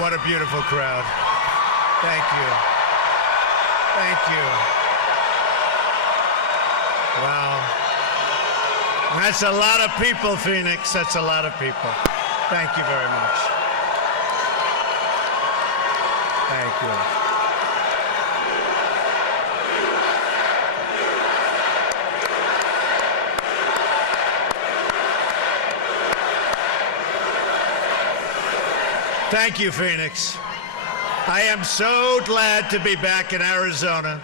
What a beautiful crowd. Thank you. Thank you. Wow. That's a lot of people, Phoenix. That's a lot of people. Thank you very much. Thank you. Thank you, Phoenix. I am so glad to be back in Arizona,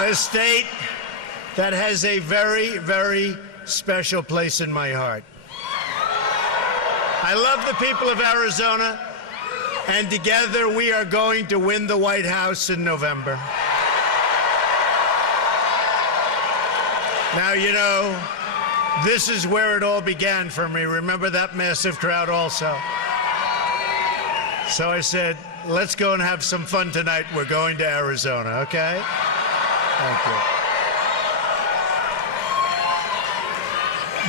a state that has a very, very special place in my heart. I love the people of Arizona, and together we are going to win the White House in November. Now, you know, this is where it all began for me. Remember that massive crowd also? So I said, let's go and have some fun tonight. We're going to Arizona, okay? Thank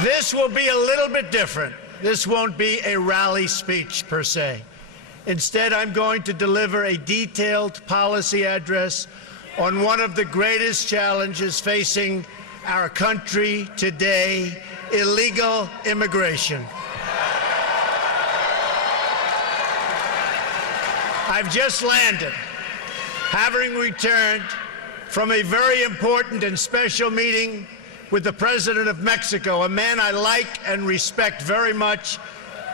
you. This will be a little bit different. This won't be a rally speech per se. Instead, I'm going to deliver a detailed policy address on one of the greatest challenges facing our country today: illegal immigration. I've just landed, having returned from a very important and special meeting with the President of Mexico, a man I like and respect very much,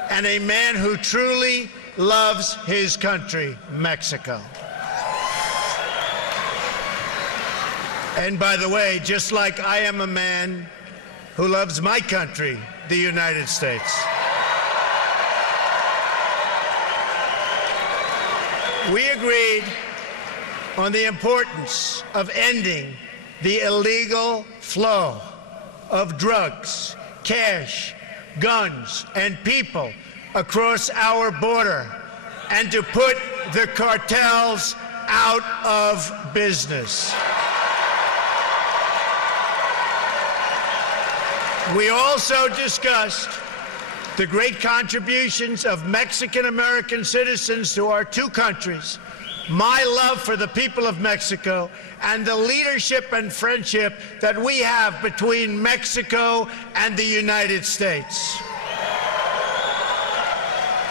and a man who truly loves his country, Mexico. And by the way, just like I am a man who loves my country, the United States. We agreed on the importance of ending the illegal flow of drugs, cash, guns, and people across our border, and to put the cartels out of business. We also discussed the great contributions of Mexican-American citizens to our two countries, my love for the people of Mexico, and the leadership and friendship that we have between Mexico and the United States.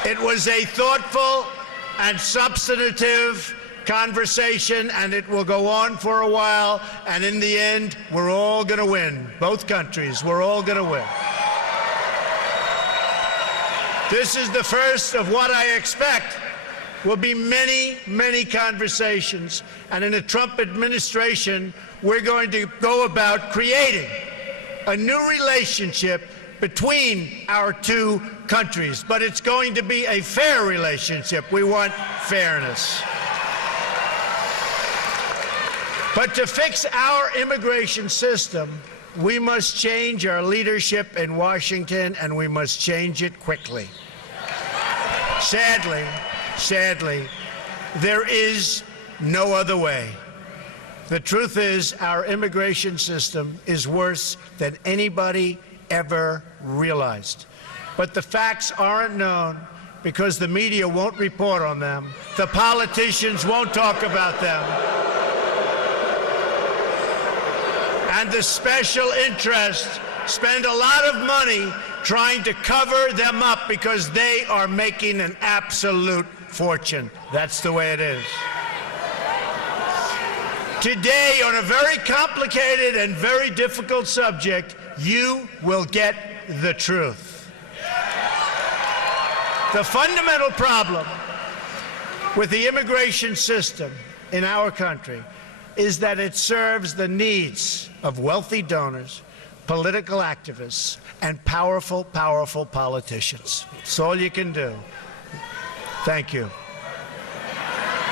It was a thoughtful and substantive conversation, and it will go on for a while, and in the end, we're all going to win. Both countries, we're all going to win. This is the first of what I expect will be many, many conversations, and in the Trump administration, we're going to go about creating a new relationship between our two countries, but it's going to be a fair relationship. We want fairness. But to fix our immigration system, we must change our leadership in Washington, and we must change it quickly. Sadly, there is no other way. The truth is, our immigration system is worse than anybody ever realized. But the facts aren't known because the media won't report on them. The politicians won't talk about them. And the special interests spend a lot of money trying to cover them up because they are making an absolute fortune. That's the way it is. Today, on a very complicated and very difficult subject, you will get the truth. The fundamental problem with the immigration system in our country is that it serves the needs of wealthy donors, political activists, and powerful politicians. It's all you can do. Thank you.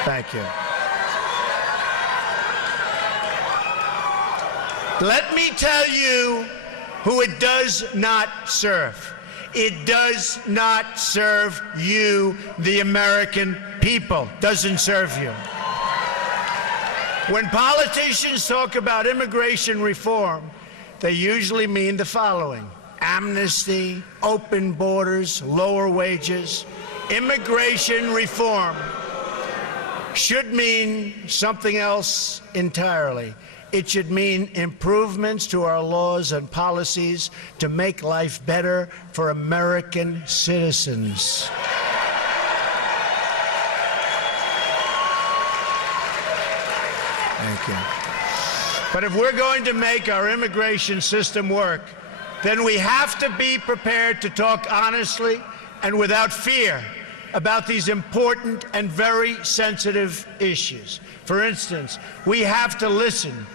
Thank you. Let me tell you who it does not serve. It does not serve you, the American people. Doesn't serve you. When politicians talk about immigration reform, they usually mean the following: amnesty, open borders, lower wages, immigration reform should mean something else entirely. It should mean improvements to our laws and policies to make life better for American citizens. Thank you. But if we're going to make our immigration system work, then we have to be prepared to talk honestly and without fear about these important and very sensitive issues. For instance, we have to listen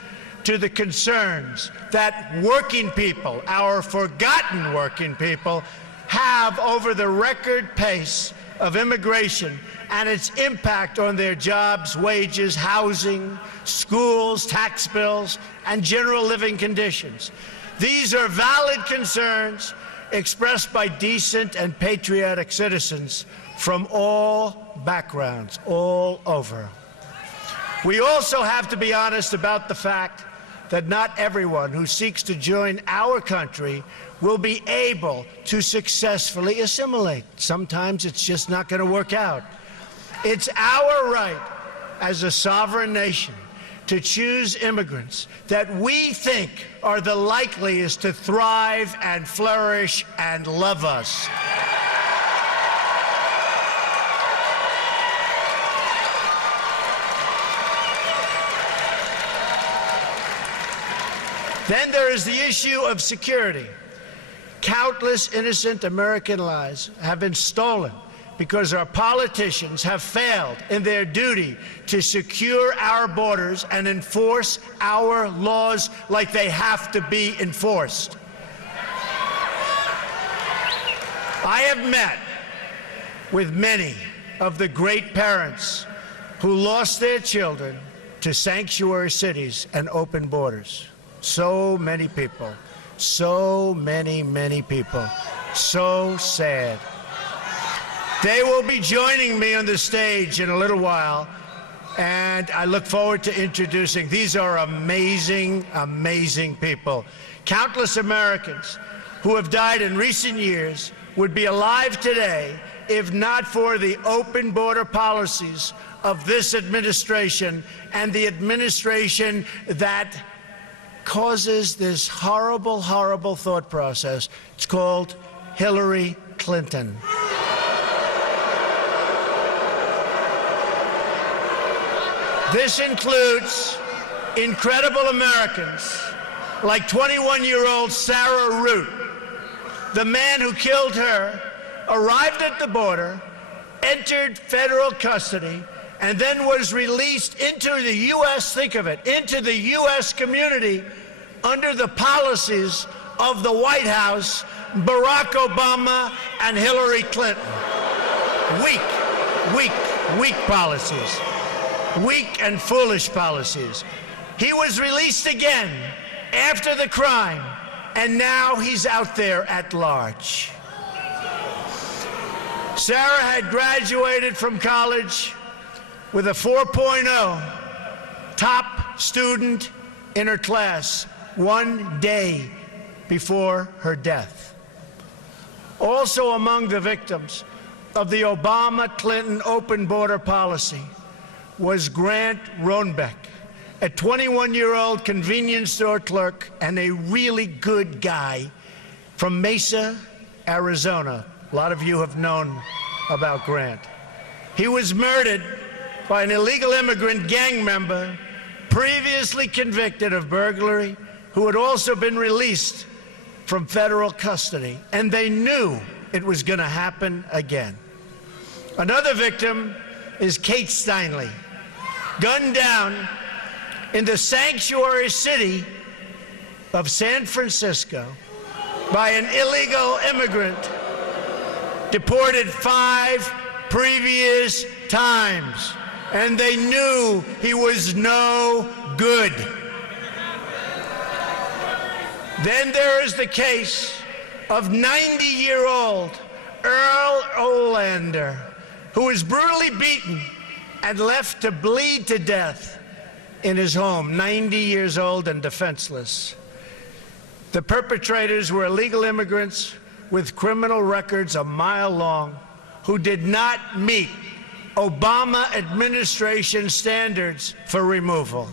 to the concerns that working people, our forgotten working people, have over the record pace of immigration and its impact on their jobs, wages, housing, schools, tax bills, and general living conditions. These are valid concerns expressed by decent and patriotic citizens from all backgrounds, all over. We also have to be honest about the fact that not everyone who seeks to join our country will be able to successfully assimilate. Sometimes it's just not going to work out. It's our right as a sovereign nation to choose immigrants that we think are the likeliest to thrive and flourish and love us. Then there is the issue of security. Countless innocent American lives have been stolen because our politicians have failed in their duty to secure our borders and enforce our laws like they have to be enforced. I have met with many of the great parents who lost their children to sanctuary cities and open borders. So many people, so many people, so sad. They will be joining me on the stage in a little while, and I look forward to introducing. These are amazing, amazing people. Countless Americans who have died in recent years would be alive today if not for the open border policies of this administration and the administration that causes this horrible, horrible thought process. It's called Hillary Clinton. This includes incredible Americans like 21-year-old Sarah Root. The man who killed her arrived at the border, entered federal custody, and then was released into the U.S., think of it, into the U.S. community under the policies of the White House, Barack Obama, and Hillary Clinton. Weak policies. Weak and foolish policies. He was released again after the crime, and now he's out there at large. Sarah had graduated from college with a 4.0, top student in her class, one day before her death. Also among the victims of the Obama-Clinton open border policy was Grant Roenbeck, a 21-year-old convenience store clerk and a really good guy from Mesa, Arizona. A lot of you have known about Grant. He was murdered by an illegal immigrant gang member previously convicted of burglary, who had also been released from federal custody, and they knew it was going to happen again. Another victim is Kate Steinle, gunned down in the sanctuary city of San Francisco by an illegal immigrant deported 5 previous times, and they knew he was no good. Then there is the case of 90-year-old Earl Olander, who was brutally beaten and left to bleed to death in his home, 90 years old and defenseless. The perpetrators were illegal immigrants with criminal records a mile long who did not meet Obama administration standards for removal.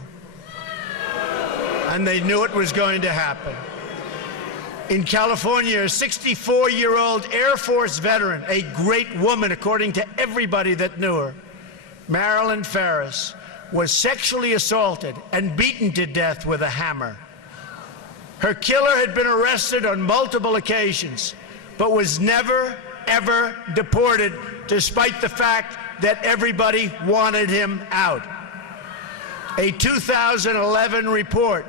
And they knew it was going to happen. In California, a 64-year-old Air Force veteran, a great woman according to everybody that knew her, Marilyn Ferris, was sexually assaulted and beaten to death with a hammer. Her killer had been arrested on multiple occasions, but was never, ever deported, despite the fact that everybody wanted him out. A 2011 report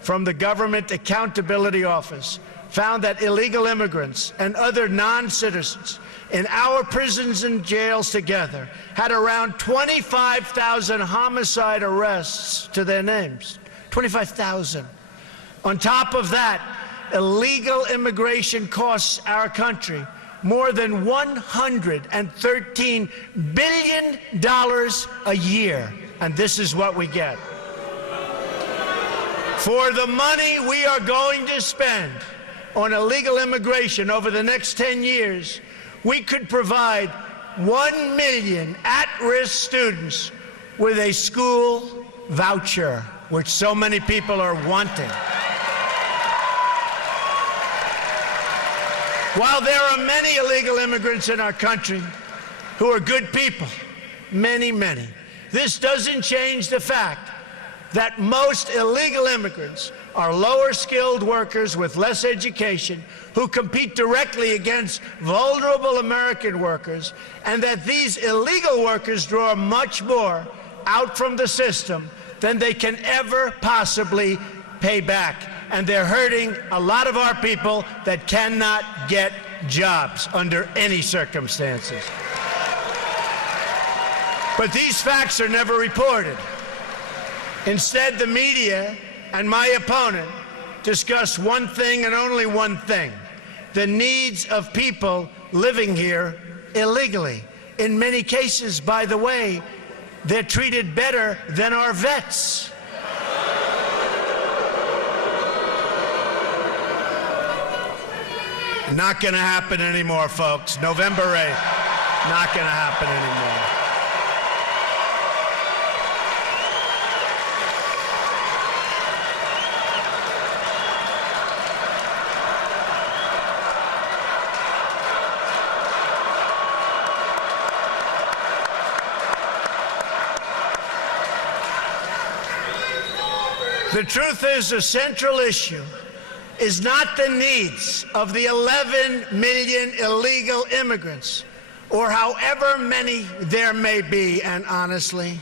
from the Government Accountability Office found that illegal immigrants and other non-citizens in our prisons and jails together had around 25,000 homicide arrests to their names. 25,000. On top of that, illegal immigration costs our country more than $113 billion a year. And this is what we get. For the money we are going to spend on illegal immigration over the next 10 years, we could provide 1 million at-risk students with a school voucher, which so many people are wanting. While there are many illegal immigrants in our country who are good people, many, this doesn't change the fact that most illegal immigrants are lower-skilled workers with less education who compete directly against vulnerable American workers, and that these illegal workers draw much more out from the system than they can ever possibly pay back. And they're hurting a lot of our people that cannot get jobs under any circumstances. But these facts are never reported. Instead, the media and my opponent discuss one thing and only one thing: the needs of people living here illegally. In many cases, by the way, they're treated better than our vets. Not going to happen anymore, folks. November 8th, not going to happen anymore. The truth is, the central issue is not the needs of the 11 million illegal immigrants, or however many there may be. And honestly,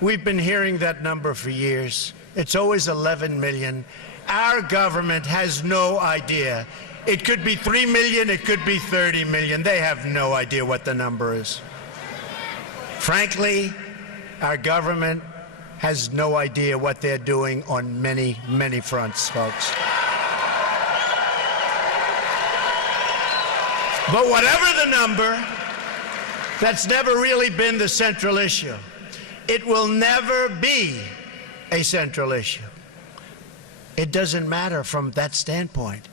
we've been hearing that number for years. It's always 11 million. Our government has no idea. It could be 3 million, it could be 30 million. They have no idea what the number is. Frankly, our government has no idea what they're doing on many, many fronts, folks. But whatever the number, that's never really been the central issue. It will never be a central issue. It doesn't matter from that standpoint.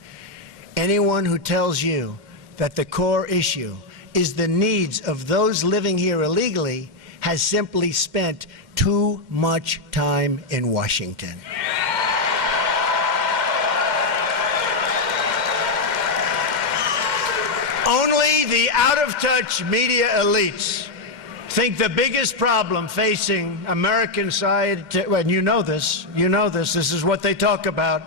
Anyone who tells you that the core issue is the needs of those living here illegally has simply spent too much time in Washington. Only the out-of-touch media elites think the biggest problem facing American society, and you know this, this is what they talk about,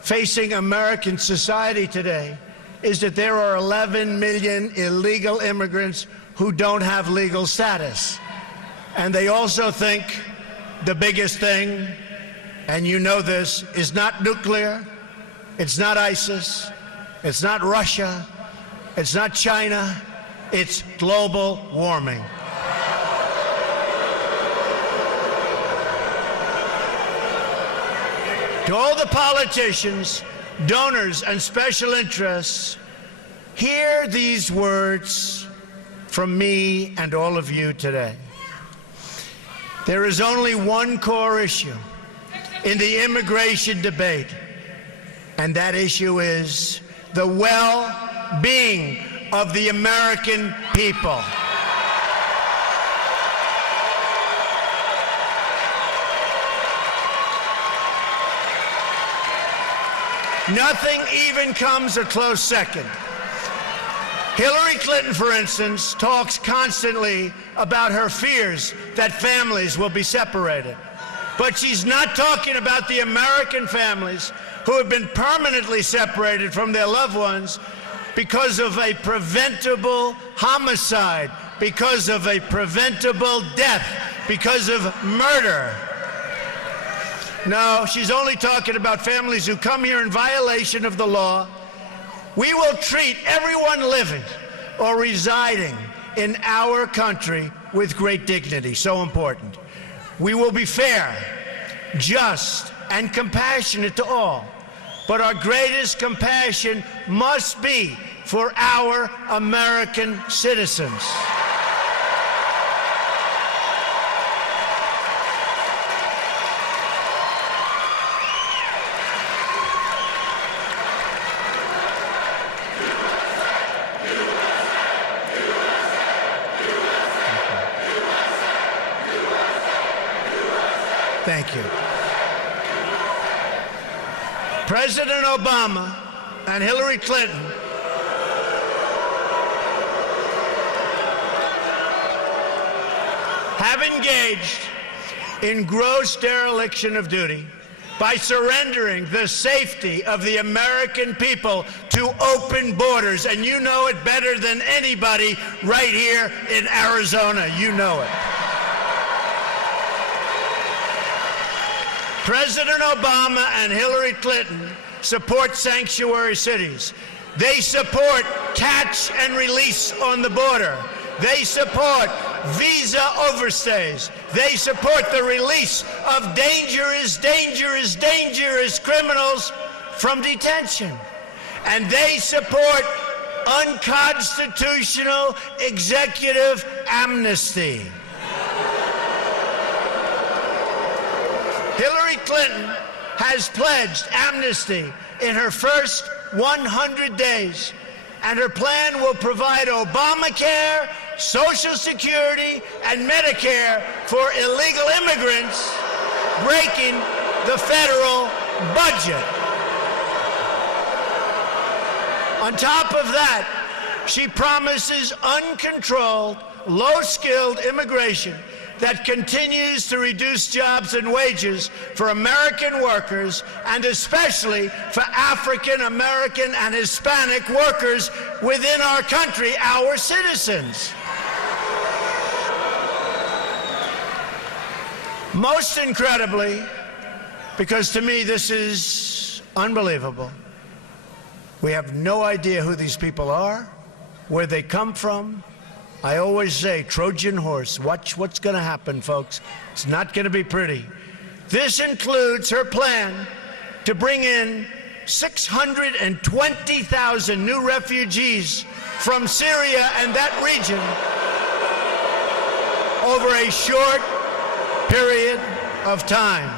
facing American society today, is that there are 11 million illegal immigrants who don't have legal status. And they also think the biggest thing, and you know this, is not nuclear, it's not ISIS, it's not Russia, it's not China, it's global warming. To all the politicians, donors, and special interests, hear these words from me and all of you today. There is only one core issue in the immigration debate, And that issue is the well-being of the American people. Nothing even comes a close second. Hillary Clinton, for instance, talks constantly about her fears that families will be separated. But she's not talking about the American families who have been permanently separated from their loved ones because of a preventable homicide, because of a preventable death, because of murder. No, she's only talking about families who come here in violation of the law. We will treat everyone living or residing in our country with great dignity. So important. We will be fair, just, and compassionate to all. But our greatest compassion must be for our American citizens. Thank you. President Obama and Hillary Clinton have engaged in gross dereliction of duty by surrendering the safety of the American people to open borders. And you know it better than anybody right here in Arizona. You know it. President Obama and Hillary Clinton support sanctuary cities. They support catch and release on the border. They support visa overstays. They support the release of dangerous criminals from detention. And they support unconstitutional executive amnesty. Hillary Clinton has pledged amnesty in her first 100 days, and her plan will provide Obamacare, Social Security, and Medicare for illegal immigrants, breaking the federal budget. On top of that, she promises uncontrolled, low-skilled immigration that continues to reduce jobs and wages for American workers, and especially for African American and Hispanic workers within our country, our citizens. Most incredibly, because to me this is unbelievable, we have no idea who these people are, where they come from. I always say, Trojan horse, watch what's going to happen, folks. It's not going to be pretty. This includes her plan to bring in 620,000 new refugees from Syria and that region over a short period of time.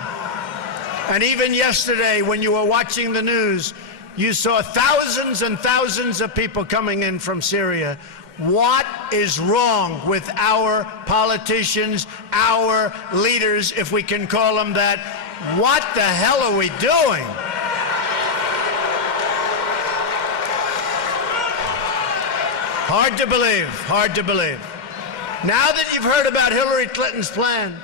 And even yesterday, when you were watching the news, you saw thousands and thousands of people coming in from Syria. What is wrong with our politicians, our leaders, if we can call them that? What the hell are we doing? Hard to believe, hard to believe. Now that you've heard about Hillary Clinton's plan,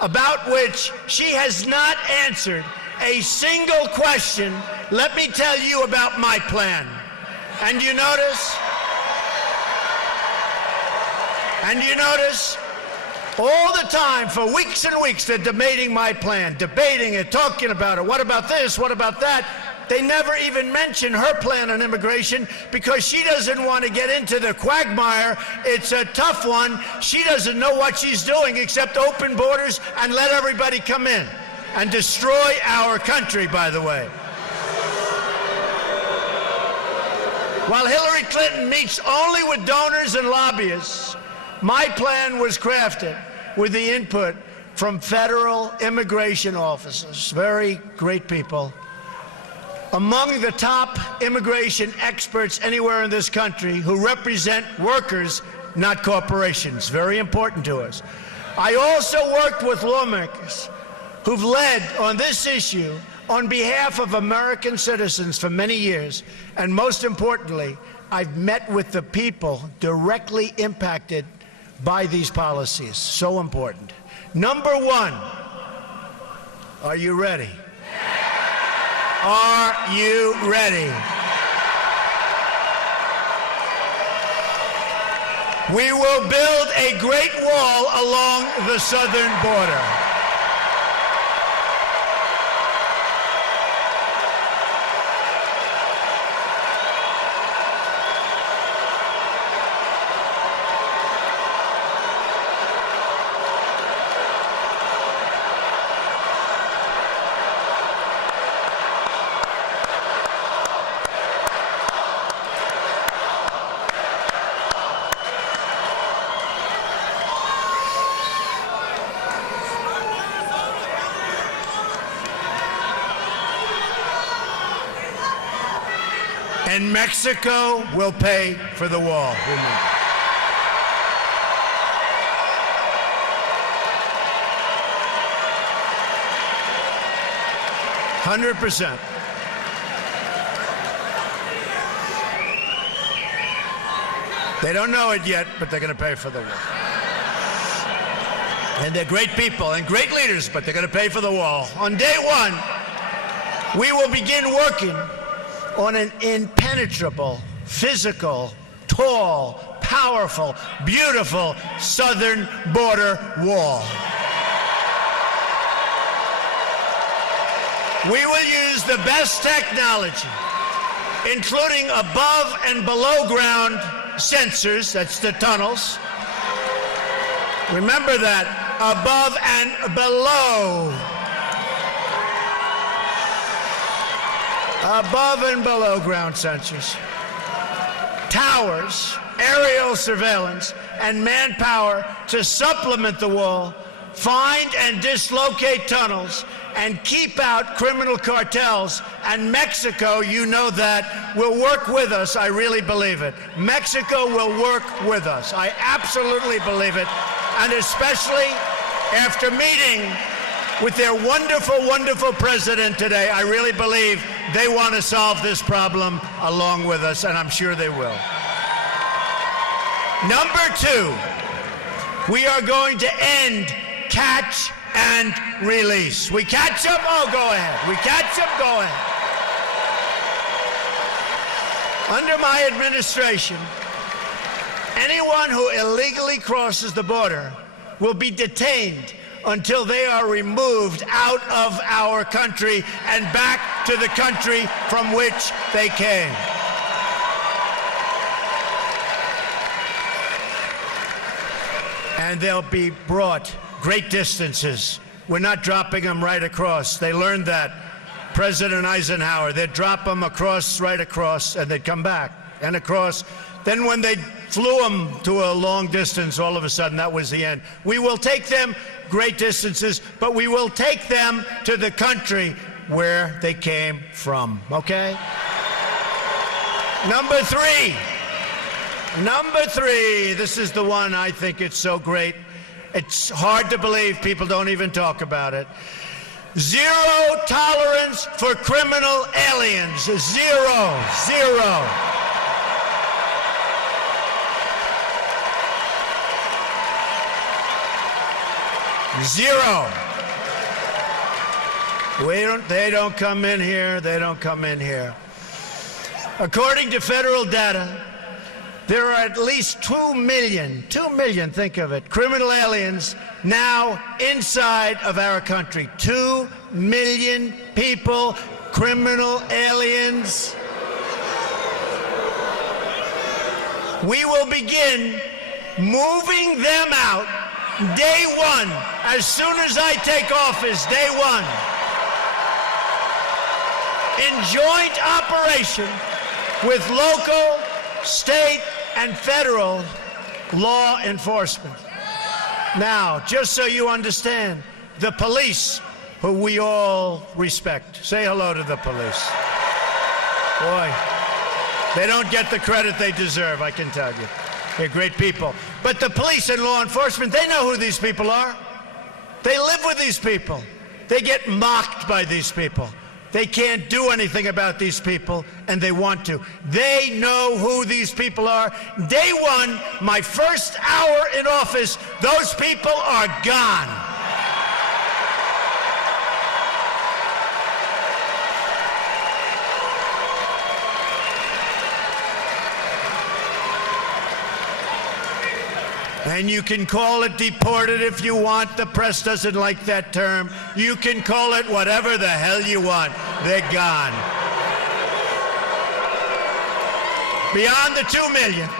about which she has not answered a single question, let me tell you about my plan. And you notice? And you notice, all the time, for weeks and weeks, they're debating my plan, debating it, talking about it. What about this? What about that? They never even mention her plan on immigration because she doesn't want to get into the quagmire. It's a tough one. She doesn't know what she's doing except open borders and let everybody come in and destroy our country, by the way. While Hillary Clinton meets only with donors and lobbyists, my plan was crafted with the input from federal immigration officers, very great people, among the top immigration experts anywhere in this country who represent workers, not corporations. Very important to us. I also worked with lawmakers who've led on this issue on behalf of American citizens for many years. And most importantly, I've met with the people directly impacted by these policies. So important. Number one, are you ready? Are you ready? We will build a great wall along the southern border. And Mexico will pay for the wall. 100%. They don't know it yet, but they're going to pay for the wall. And they're great people and great leaders, but they're going to pay for the wall. On day one, we will begin working on an impenetrable, physical, tall, powerful, beautiful southern border wall. We will use the best technology, including above and below ground sensors, that's the tunnels. Remember that, above and below. Above and below ground sensors, towers, aerial surveillance, and manpower to supplement the wall, find and dislocate tunnels, and keep out criminal cartels. And Mexico, you know that, will work with us. I really believe it. Mexico will work with us. I absolutely believe it. And especially after meeting with their wonderful, wonderful president today, I really believe they want to solve this problem along with us, and I'm sure they will. Number two, we are going to end catch and release. We catch them, oh, go ahead. We catch them, go ahead. Under my administration, anyone who illegally crosses the border will be detained until they are removed out of our country and back to the country from which they came. And they'll be brought great distances. We're not dropping them right across. They learned that. President Eisenhower, they'd drop them across, right across, and they'd come back and across. Then when they flew them to a long distance, all of a sudden, that was the end. We will take them great distances, but we will take them to the country where they came from, okay? Number three, this is the one I think it's so great. It's hard to believe, people don't even talk about it. Zero tolerance for criminal aliens. Zero. They don't come in here. They don't come in here. According to federal data, there are at least 2 million, think of it, criminal aliens now inside of our country. 2 million people, criminal aliens. We will begin moving them out day one, as soon as I take office, day one, in joint operation with local, state, and federal law enforcement. Now, just so you understand, the police, who we all respect, say hello to the police. Boy, they don't get the credit they deserve, I can tell you. They're great people. But the police and law enforcement, they know who these people are. They live with these people. They get mocked by these people. They can't do anything about these people, and they want to. They know who these people are. Day one, my first hour in office, those people are gone. And you can call it deported if you want. The press doesn't like that term. You can call it whatever the hell you want. They're gone. Beyond the 2 million.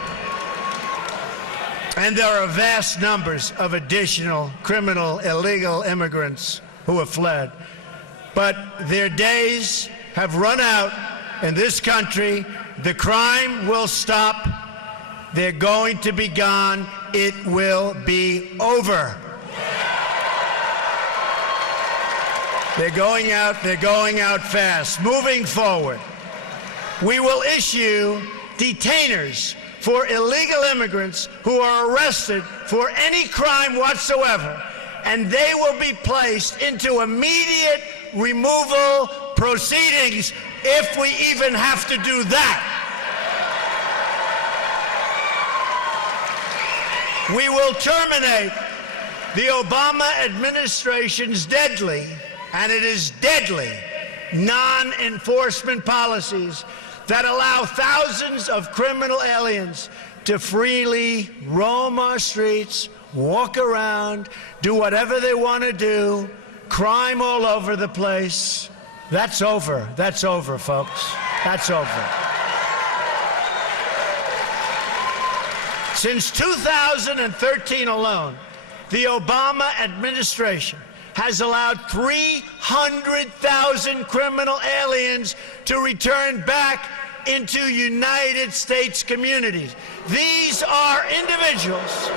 And there are vast numbers of additional criminal, illegal immigrants who have fled. But their days have run out in this country. The crime will stop. They're going to be gone. It will be over. They're going out fast. Moving forward, we will issue detainers for illegal immigrants who are arrested for any crime whatsoever, and they will be placed into immediate removal proceedings if we even have to do that. We will terminate the Obama administration's deadly, and it is deadly, non-enforcement policies that allow thousands of criminal aliens to freely roam our streets, walk around, do whatever they want to do, crime all over the place. That's over. That's over, folks. That's over. Since 2013 alone, the Obama administration has allowed 300,000 criminal aliens to return back into United States communities. These are individuals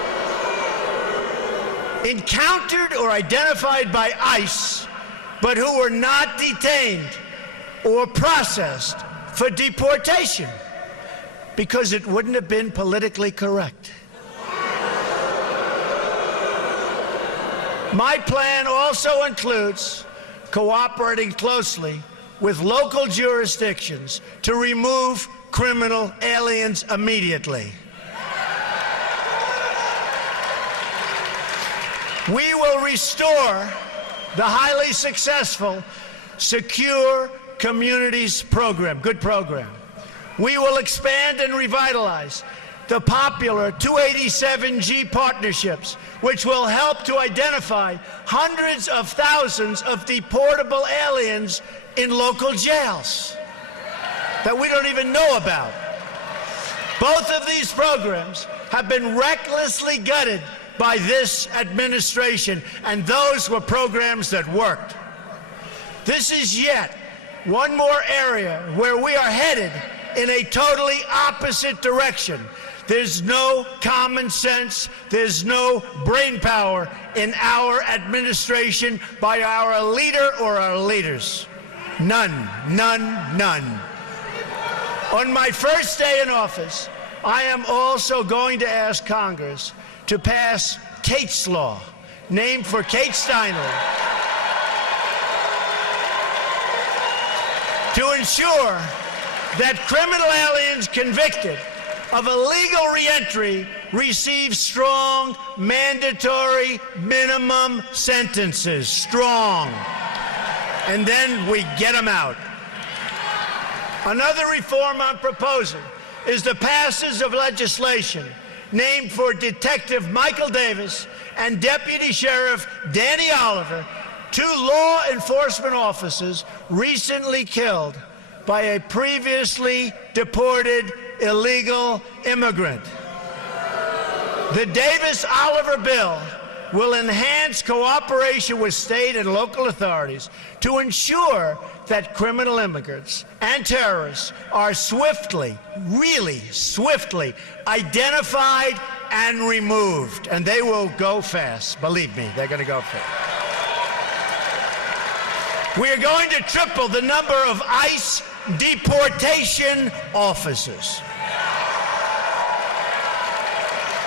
encountered or identified by ICE, but who were not detained or processed for deportation, because it wouldn't have been politically correct. My plan also includes cooperating closely with local jurisdictions to remove criminal aliens immediately. We will restore the highly successful Secure Communities program, good program. We will expand and revitalize the popular 287G partnerships, which will help to identify hundreds of thousands of deportable aliens in local jails that we don't even know about. Both of these programs have been recklessly gutted by this administration, and those were programs that worked. This is yet one more area where we are headed in a totally opposite direction. There's no common sense, there's no brain power in our administration by our leader or our leaders. None, none, none. On my first day in office, I am also going to ask Congress to pass Kate's Law, named for Kate Steinle, to ensure that criminal aliens convicted of illegal reentry receive strong, mandatory minimum sentences. Strong. And then we get them out. Another reform I'm proposing is the passage of legislation named for Detective Michael Davis and Deputy Sheriff Danny Oliver, two law enforcement officers recently killed by a previously deported illegal immigrant. The Davis-Oliver bill will enhance cooperation with state and local authorities to ensure that criminal immigrants and terrorists are swiftly, really swiftly, identified and removed. And they will go fast. Believe me, they're going to go fast. We are going to triple the number of ICE deportation officers.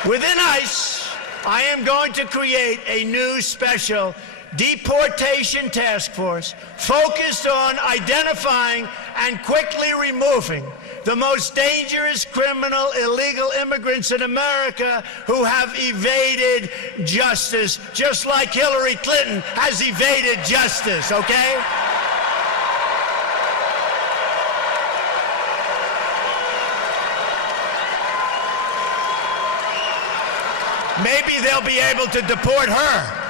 Within ICE, I am going to create a new special deportation task force focused on identifying and quickly removing the most dangerous criminal illegal immigrants in America who have evaded justice, just like Hillary Clinton has evaded justice, okay? Maybe they'll be able to deport her.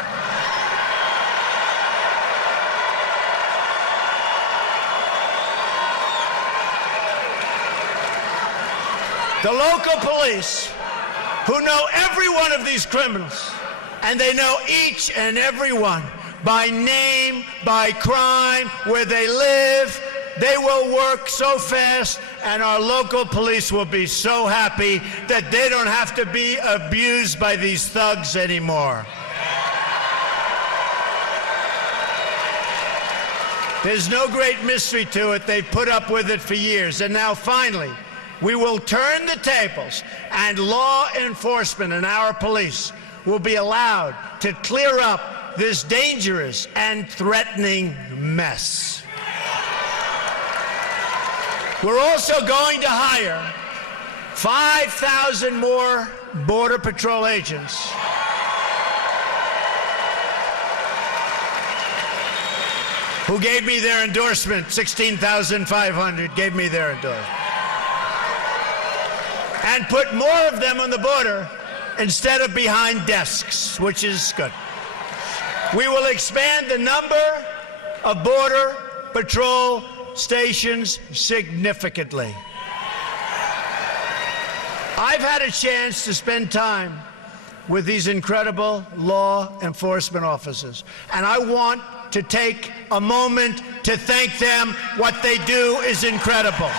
The local police, who know every one of these criminals, and they know each and every one by name, by crime, where they live, they will work so fast, and our local police will be so happy that they don't have to be abused by these thugs anymore. There's no great mystery to it. They've put up with it for years. And now, finally, we will turn the tables, and law enforcement and our police will be allowed to clear up this dangerous and threatening mess. We're also going to hire 5,000 more Border Patrol agents. Who gave me their endorsement. 16,500 gave me their endorsement. And put more of them on the border instead of behind desks, which is good. We will expand the number of Border Patrol stations significantly. I've had a chance to spend time with these incredible law enforcement officers, and I want to take a moment to thank them. What they do is incredible.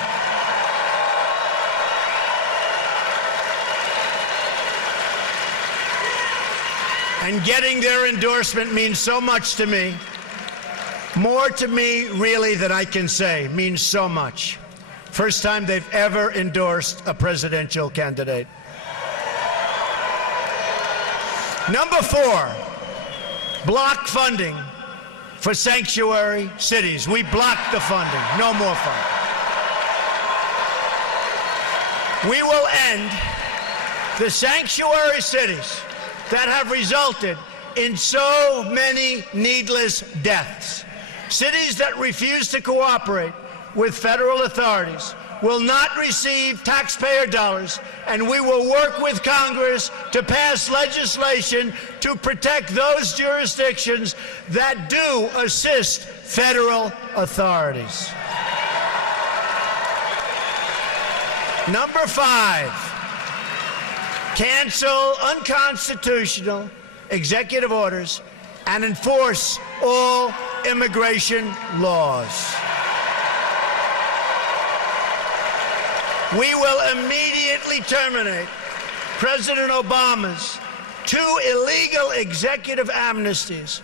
And getting their endorsement means so much to me. More to me, really, than I can say. Means so much. First time they've ever endorsed a presidential candidate. Number 4, block funding for sanctuary cities. We blocked the funding. No more funding. We will end the sanctuary cities that have resulted in so many needless deaths. Cities that refuse to cooperate with federal authorities will not receive taxpayer dollars, and we will work with Congress to pass legislation to protect those jurisdictions that do assist federal authorities. Number 5. Cancel unconstitutional executive orders and enforce all immigration laws. We will immediately terminate President Obama's 2 illegal executive amnesties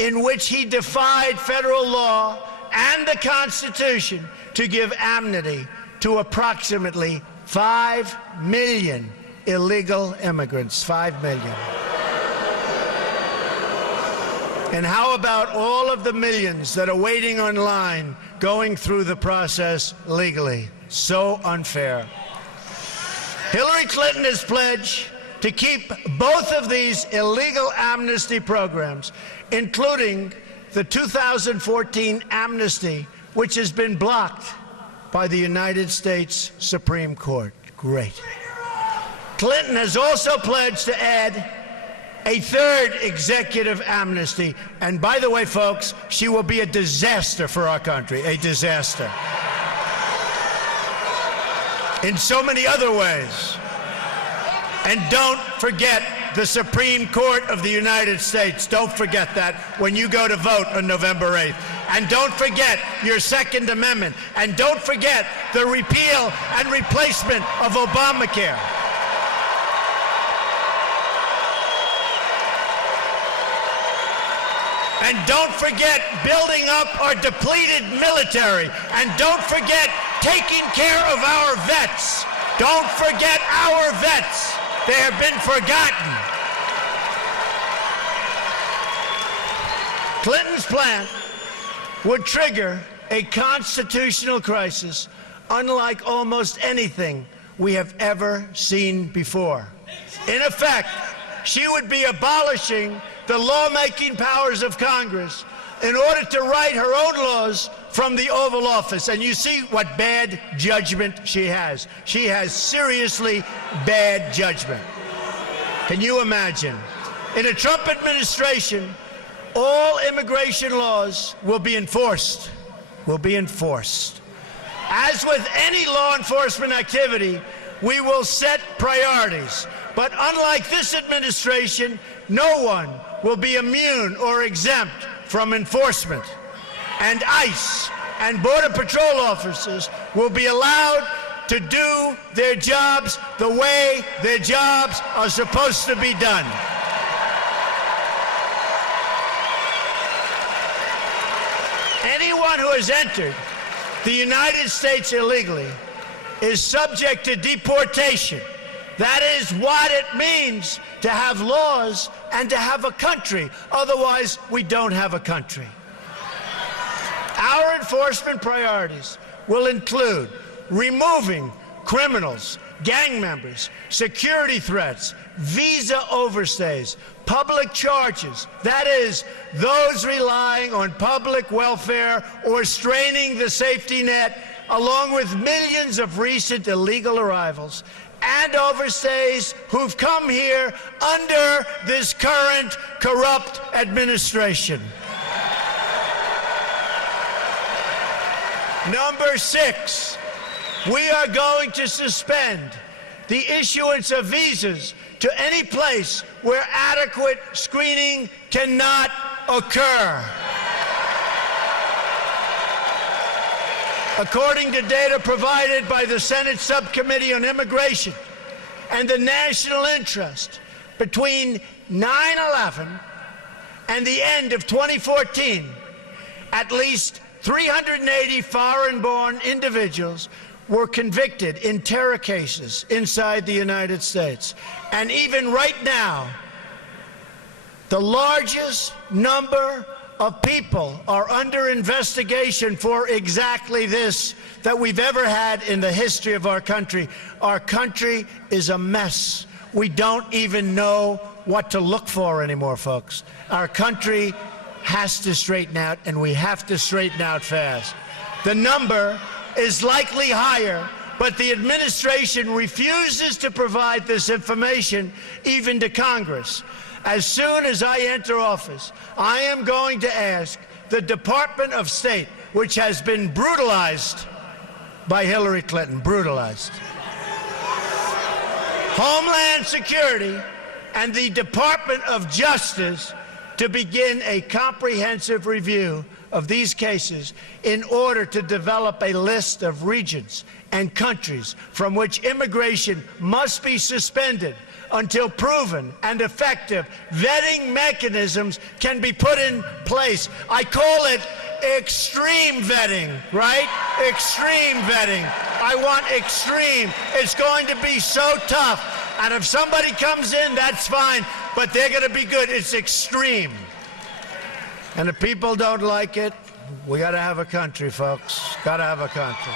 in which he defied federal law and the Constitution to give amnesty to approximately 5 million illegal immigrants. 5 million. And how about all of the millions that are waiting online, going through the process legally? So unfair. Hillary Clinton has pledged to keep both of these illegal amnesty programs, including the 2014 amnesty, which has been blocked by the United States Supreme Court. Great. Clinton has also pledged to add a 3rd executive amnesty. And by the way, folks, she will be a disaster for our country, a disaster. In so many other ways. And don't forget the Supreme Court of the United States. Don't forget that when you go to vote on November 8th. And don't forget your Second Amendment. And don't forget the repeal and replacement of Obamacare. And don't forget building up our depleted military. And don't forget taking care of our vets. Don't forget our vets. They have been forgotten. Clinton's plan would trigger a constitutional crisis unlike almost anything we have ever seen before. In effect, she would be abolishing the lawmaking powers of Congress in order to write her own laws from the Oval Office. And you see what bad judgment she has. She has seriously bad judgment. Can you imagine? In a Trump administration, all immigration laws will be enforced. As with any law enforcement activity, we will set priorities. But unlike this administration, no one will be immune or exempt from enforcement. And ICE and Border Patrol officers will be allowed to do their jobs the way their jobs are supposed to be done. Anyone who has entered the United States illegally is subject to deportation. That is what it means to have laws and to have a country. Otherwise, we don't have a country. Our enforcement priorities will include removing criminals, gang members, security threats, visa overstays, public charges, that is, those relying on public welfare or straining the safety net, along with millions of recent illegal arrivals and overstays who've come here under this current corrupt administration. Number 6, we are going to suspend the issuance of visas to any place where adequate screening cannot occur. According to data provided by the Senate Subcommittee on Immigration and the National Interest, between 9/11 and the end of 2014, at least 380 foreign-born individuals were convicted in terror cases inside the United States. And even right now, the largest number of people are under investigation for exactly this that we've ever had in the history of our country. Our country is a mess. We don't even know what to look for anymore, folks. Our country has to straighten out, and we have to straighten out fast. The number is likely higher, but the administration refuses to provide this information even to Congress. As soon as I enter office, I am going to ask the Department of State, which has been brutalized by Hillary Clinton, brutalized, Homeland Security, and the Department of Justice to begin a comprehensive review of these cases in order to develop a list of regions and countries from which immigration must be suspended until proven and effective vetting mechanisms can be put in place. I call it extreme vetting, right? Extreme vetting. I want extreme. It's going to be so tough. And if somebody comes in, that's fine, but they're going to be good. It's extreme. And if people don't like it, we got to have a country, folks. Got to have a country.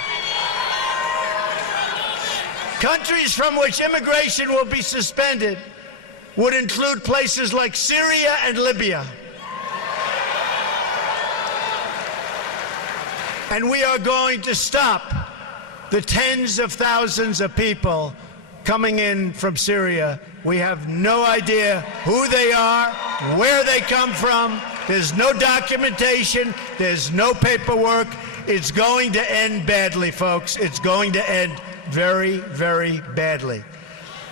Countries from which immigration will be suspended would include places like Syria and Libya. And we are going to stop the tens of thousands of people coming in from Syria. We have no idea who they are, where they come from. There's no documentation. There's no paperwork. It's going to end badly, folks. It's going to end very, very badly.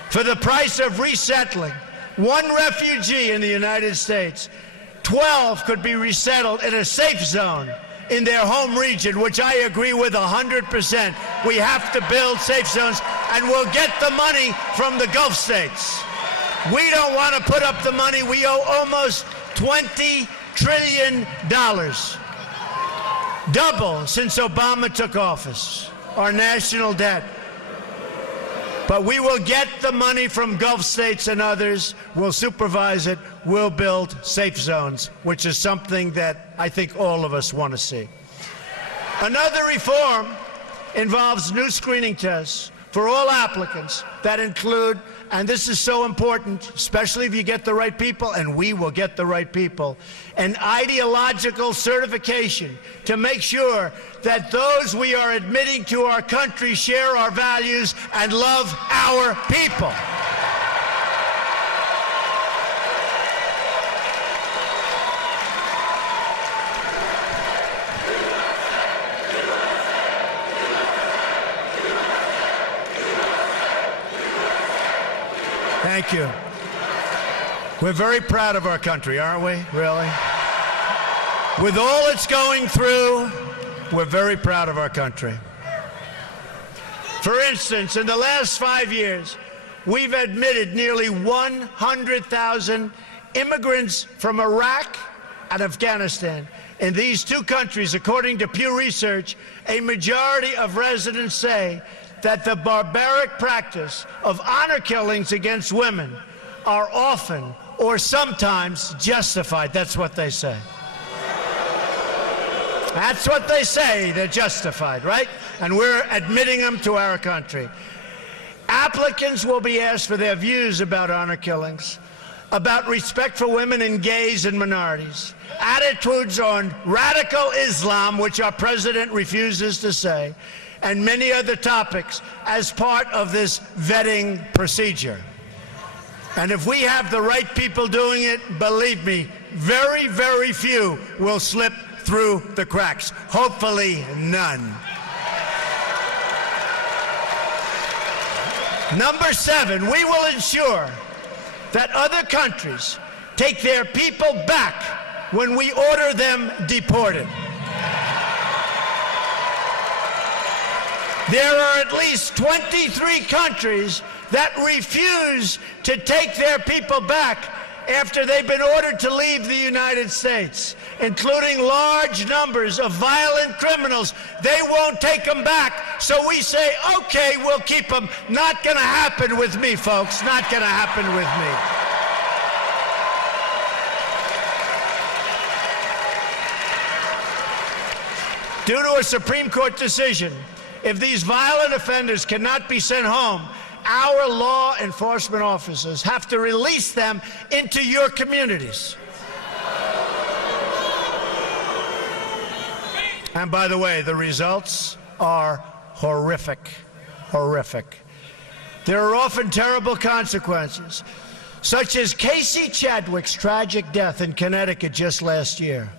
For the price of resettling one refugee in the United States, 12 could be resettled in a safe zone in their home region, which I agree with 100%. We have to build safe zones, and we'll get the money from the Gulf states. We don't want to put up the money. We owe almost $20 trillion. Double since Obama took office, our national debt. But we will get the money from Gulf states and others. We'll supervise it. We'll build safe zones, which is something that I think all of us want to see. Another reform involves new screening tests for all applicants that include, and this is so important, especially if you get the right people, and we will get the right people, an ideological certification to make sure that those we are admitting to our country share our values and love our people. Thank you. We're very proud of our country, aren't we? Really? With all it's going through, we're very proud of our country. For instance, in the last 5 years, we've admitted nearly 100,000 immigrants from Iraq and Afghanistan. In these two countries, according to Pew Research, a majority of residents say that the barbaric practice of honor killings against women are often or sometimes justified. That's what they say. That's what they say. They're justified, right? And we're admitting them to our country. Applicants will be asked for their views about honor killings, about respect for women and gays and minorities, attitudes on radical Islam, which our president refuses to say, and many other topics as part of this vetting procedure. And if we have the right people doing it, believe me, very, very few will slip through the cracks. Hopefully, none. Number 7, we will ensure that other countries take their people back when we order them deported. There are at least 23 countries that refuse to take their people back after they've been ordered to leave the United States, including large numbers of violent criminals. They won't take them back, so we say, okay, we'll keep them. Not going to happen with me, folks. Not going to happen with me. Due to a Supreme Court decision, if these violent offenders cannot be sent home, our law enforcement officers have to release them into your communities. And by the way, the results are horrific, horrific. There are often terrible consequences, such as Casey Chadwick's tragic death in Connecticut just last year.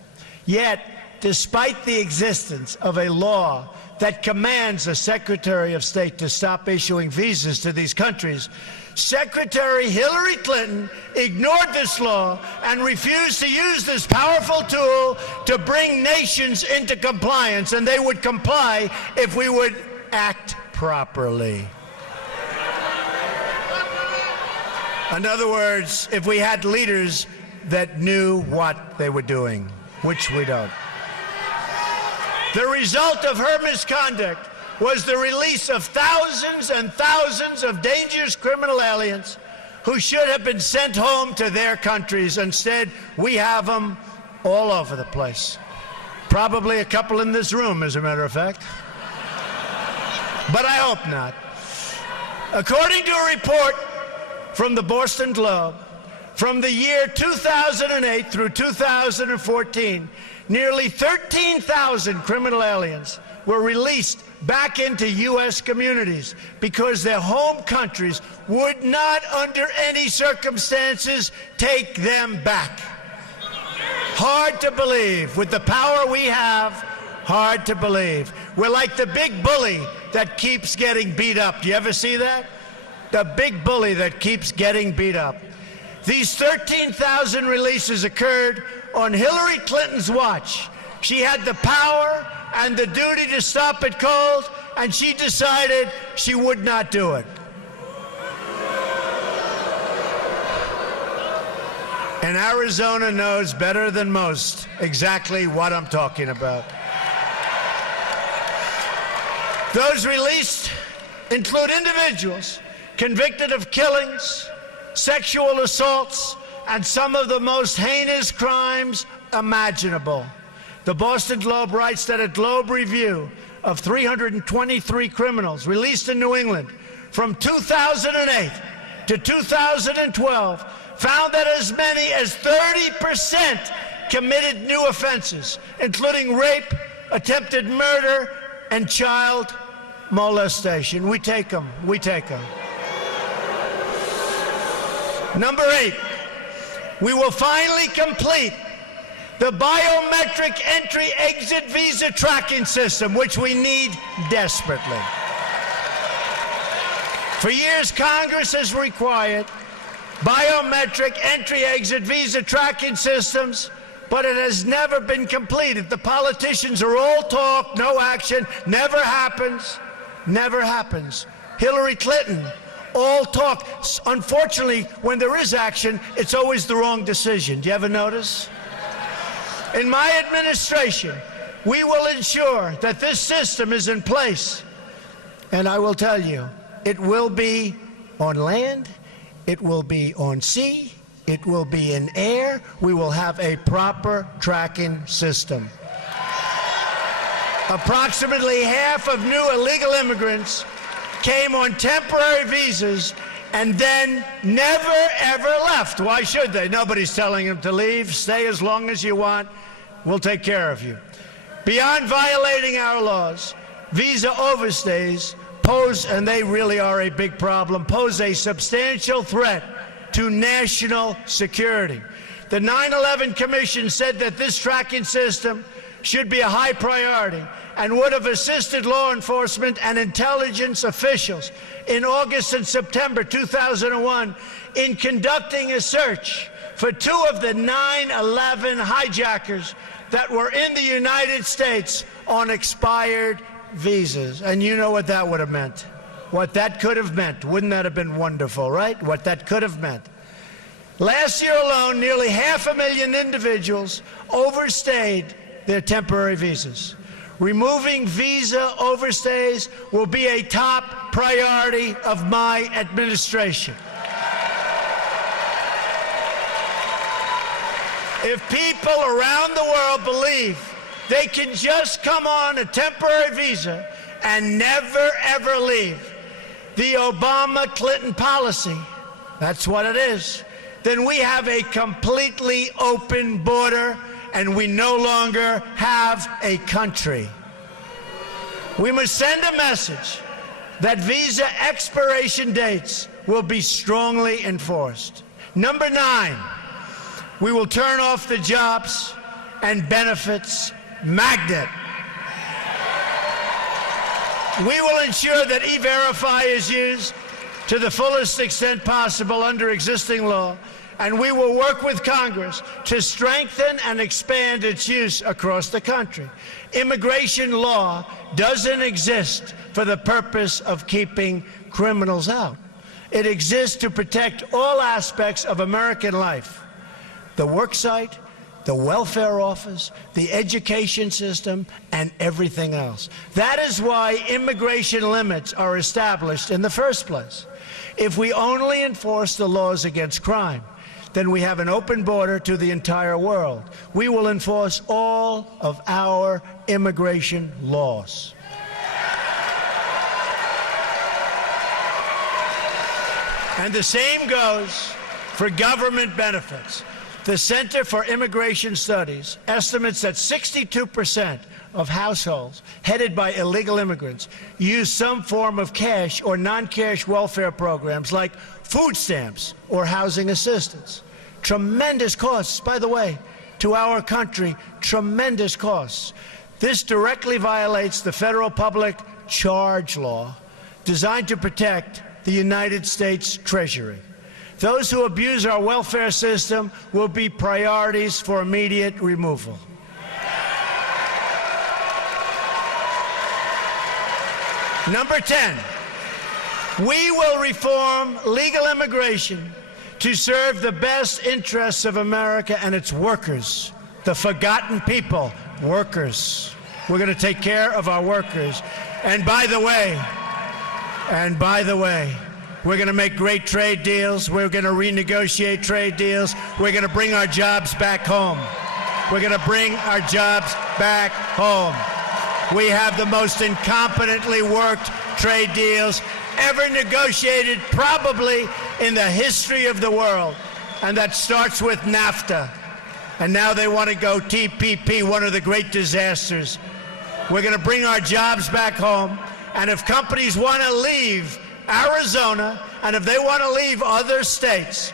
Yet, despite the existence of a law that commands the Secretary of State to stop issuing visas to these countries, Secretary Hillary Clinton ignored this law and refused to use this powerful tool to bring nations into compliance, and they would comply if we would act properly. In other words, if we had leaders that knew what they were doing, which we don't. The result of her misconduct was the release of thousands and thousands of dangerous criminal aliens who should have been sent home to their countries. Instead, we have them all over the place. Probably a couple in this room, as a matter of fact. But I hope not. According to a report from the Boston Globe, from the year 2008 through 2014, nearly 13,000 criminal aliens were released back into U.S. communities because their home countries would not, under any circumstances, take them back. Hard to believe. With the power we have, hard to believe. We're like the big bully that keeps getting beat up. Do you ever see that? The big bully that keeps getting beat up. These 13,000 releases occurred on Hillary Clinton's watch. She had the power and the duty to stop it cold, and she decided she would not do it. And Arizona knows better than most exactly what I'm talking about. Those released include individuals convicted of killings, sexual assaults, and some of the most heinous crimes imaginable. The Boston Globe writes that a Globe review of 323 criminals released in New England from 2008 to 2012 found that as many as 30% committed new offenses, including rape, attempted murder, and child molestation. We take them. We take them. Number 8, we will finally complete the biometric entry-exit visa tracking system, which we need desperately. For years, Congress has required biometric entry-exit visa tracking systems, but it has never been completed. The politicians are all talk, no action, never happens, never happens. Hillary Clinton, all talk. Unfortunately, when there is action, it's always the wrong decision. Do you ever notice? In my administration, we will ensure that this system is in place. And I will tell you, it will be on land, it will be on sea, it will be in air. We will have a proper tracking system. Approximately half of new illegal immigrants came on temporary visas and then never, ever left. Why should they? Nobody's telling them to leave. Stay as long as you want. We'll take care of you. Beyond violating our laws, visa overstays pose, and they really are a big problem, pose a substantial threat to national security. The 9/11 Commission said that this tracking system should be a high priority and would have assisted law enforcement and intelligence officials in August and September 2001 in conducting a search for 2 of the 9/11 hijackers that were in the United States on expired visas. And you know what that would have meant. What that could have meant. Wouldn't that have been wonderful, right? What that could have meant. Last year alone, nearly 500,000 individuals overstayed their temporary visas. Removing visa overstays will be a top priority of my administration. If people around the world believe they can just come on a temporary visa and never, ever leave, the Obama-Clinton policy, that's what it is, then we have a completely open border and we no longer have a country. We must send a message that visa expiration dates will be strongly enforced. Number 9, we will turn off the jobs and benefits magnet. We will ensure that E-Verify is used to the fullest extent possible under existing law, and we will work with Congress to strengthen and expand its use across the country. Immigration law doesn't exist for the purpose of keeping criminals out. It exists to protect all aspects of American life: the work site, the welfare office, the education system, and everything else. That is why immigration limits are established in the first place. If we only enforce the laws against crime, then we have an open border to the entire world. We will enforce all of our immigration laws. And the same goes for government benefits. The Center for Immigration Studies estimates that 62% of households headed by illegal immigrants use some form of cash or non-cash welfare programs like food stamps or housing assistance. Tremendous costs, by the way, to our country, tremendous costs. This directly violates the federal public charge law designed to protect the United States Treasury. Those who abuse our welfare system will be priorities for immediate removal. Number 10, we will reform legal immigration to serve the best interests of America and its workers, the forgotten people, workers. We're going to take care of our workers. And by the way, we're going to make great trade deals. We're going to renegotiate trade deals. We're going to bring our jobs back home. We're going to bring our jobs back home. We have the most incompetently worked trade deals ever negotiated, probably in the history of the world. And that starts with NAFTA. And now they want to go TPP, one of the great disasters. We're going to bring our jobs back home. And if companies want to leave Arizona, and if they want to leave other states,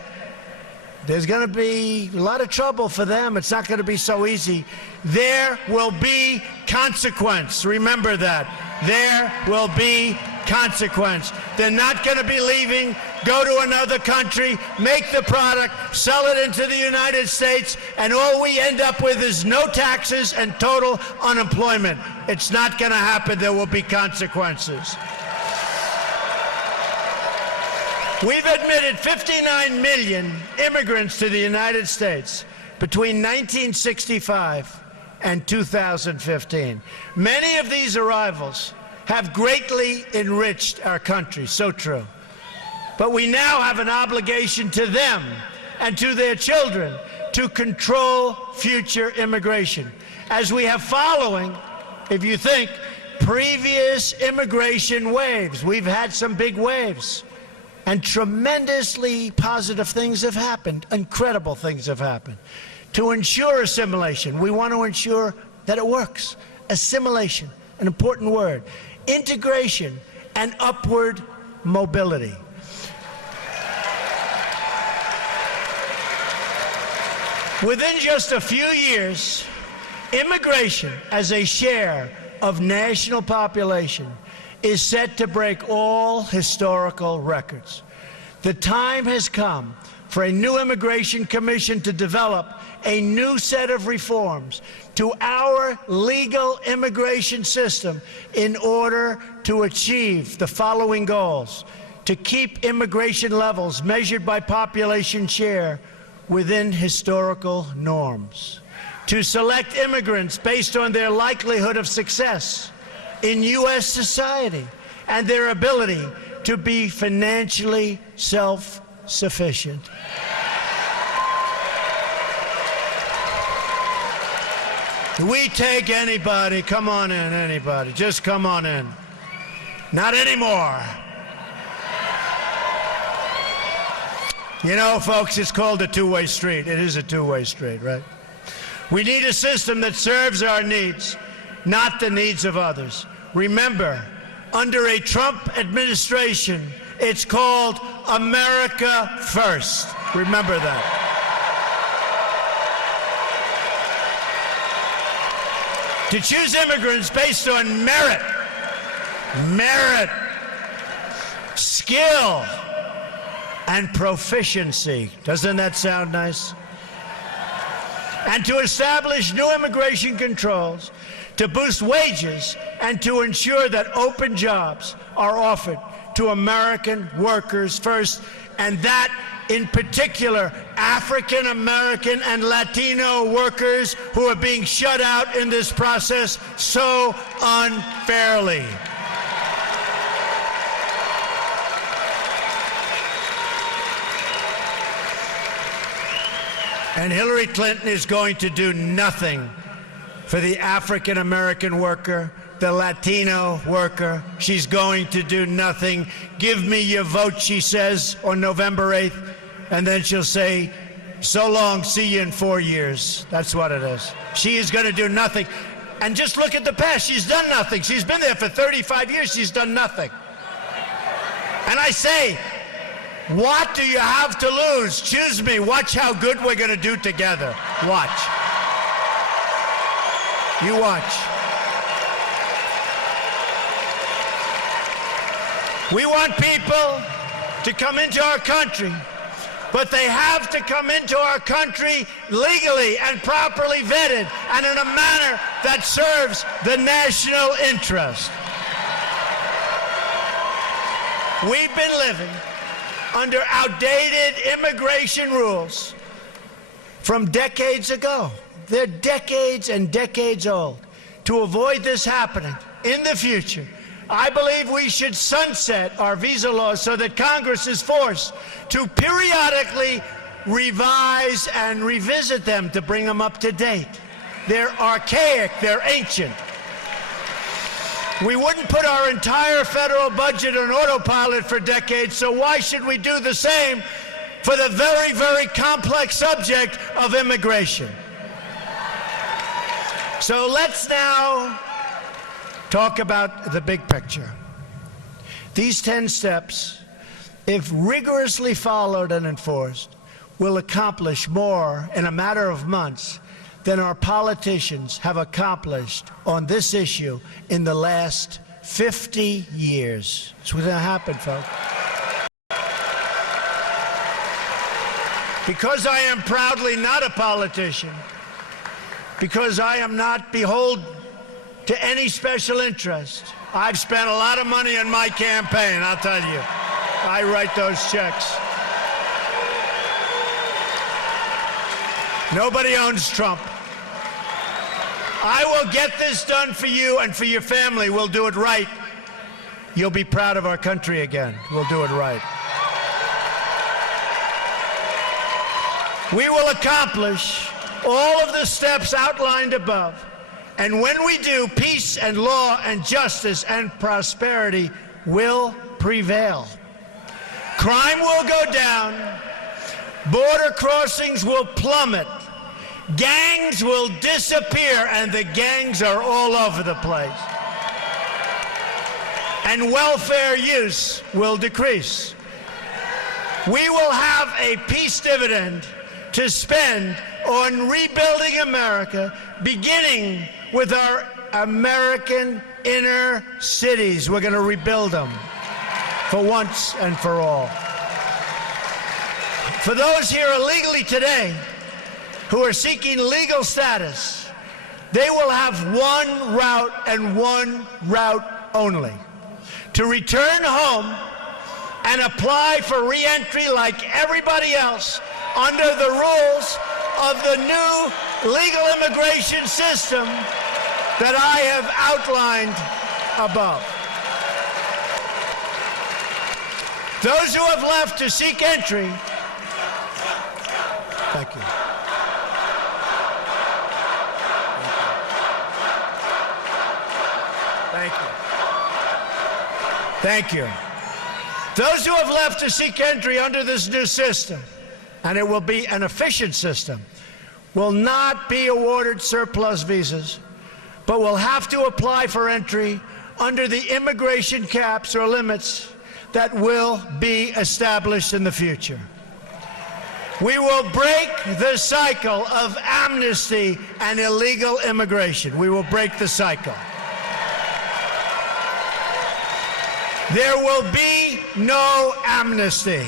there's going to be a lot of trouble for them. It's not going to be so easy. There will be consequence. Remember that. There will be consequence. They're not going to be leaving, go to another country, make the product, sell it into the United States, and all we end up with is no taxes and total unemployment. It's not going to happen. There will be consequences. We've admitted 59 million immigrants to the United States between 1965 and 2015. Many of these arrivals have greatly enriched our country, so true. But we now have an obligation to them and to their children to control future immigration, as we have following, if you think, previous immigration waves. We've had some big waves. And tremendously positive things have happened. Incredible things have happened. To ensure assimilation, we want to ensure that it works. Assimilation, an important word. Integration and upward mobility. Within just a few years, immigration as a share of national population is set to break all historical records. The time has come for a new immigration commission to develop a new set of reforms to our legal immigration system in order to achieve the following goals: to keep immigration levels measured by population share within historical norms, to select immigrants based on their likelihood of success in U.S. society and their ability to be financially self-sufficient. We take anybody. Come on in, anybody. Just come on in. Not anymore. You know, folks, it's called a two-way street. It is a two-way street, right? We need a system that serves our needs, not the needs of others. Remember, under a Trump administration, it's called America First. Remember that. To choose immigrants based on merit, skill, and proficiency. Doesn't that sound nice? And to establish new immigration controls, to boost wages, and to ensure that open jobs are offered to American workers first, and that, in particular, African American and Latino workers who are being shut out in this process so unfairly. And Hillary Clinton is going to do nothing for the African American worker, the Latino worker. She's going to do nothing. Give me your vote, she says, on November 8th. And then she'll say, so long, see you in 4 years. That's what it is. She is going to do nothing. And just look at the past. She's done nothing. She's been there for 35 years. She's done nothing. And I say, what do you have to lose? Choose me. Watch how good we're going to do together. Watch. You watch. We want people to come into our country, but they have to come into our country legally and properly vetted and in a manner that serves the national interest. We've been living under outdated immigration rules from decades ago. They're decades and decades old. To avoid this happening in the future, I believe we should sunset our visa laws so that Congress is forced to periodically revise and revisit them to bring them up to date. They're archaic, they're ancient. We wouldn't put our entire federal budget on autopilot for decades, so why should we do the same for the very, very complex subject of immigration? So let's now talk about the big picture. These 10 steps, if rigorously followed and enforced, will accomplish more in a matter of months than our politicians have accomplished on this issue in the last 50 years. It's what's going to happen, folks. Because I am proudly not a politician, because I am not beholden to any special interest, I've spent a lot of money on my campaign, I'll tell you. I write those checks. Nobody owns Trump. I will get this done for you and for your family. We'll do it right. You'll be proud of our country again. We'll do it right. We will accomplish all of the steps outlined above. And when we do, peace and law and justice and prosperity will prevail. Crime will go down. Border crossings will plummet. Gangs will disappear, and the gangs are all over the place. And welfare use will decrease. We will have a peace dividend to spend on rebuilding America, beginning with our American inner cities. We're going to rebuild them for once and for all. For those here illegally today who are seeking legal status, they will have one route and one route only: to return home and apply for re-entry like everybody else under the rules of the new legal immigration system that I have outlined above. Those who have left to seek entry, thank you. Thank you. Thank you. Those who have left to seek entry under this new system, and it will be an efficient system, will not be awarded surplus visas, but will have to apply for entry under the immigration caps or limits that will be established in the future. We will break the cycle of amnesty and illegal immigration. We will break the cycle. There will be no amnesty.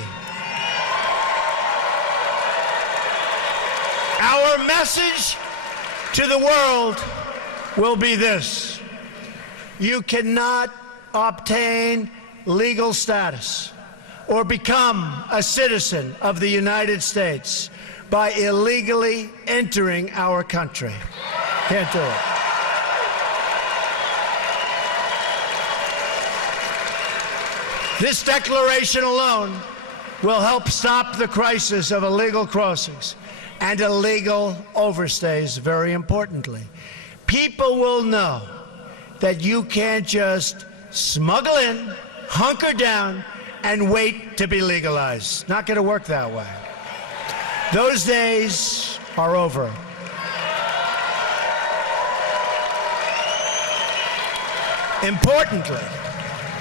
Our message to the world will be this: you cannot obtain legal status or become a citizen of the United States by illegally entering our country. Can't do it. This declaration alone will help stop the crisis of illegal crossings and illegal overstays, very importantly. People will know that you can't just smuggle in, hunker down, and wait to be legalized. Not going to work that way. Those days are over. Importantly,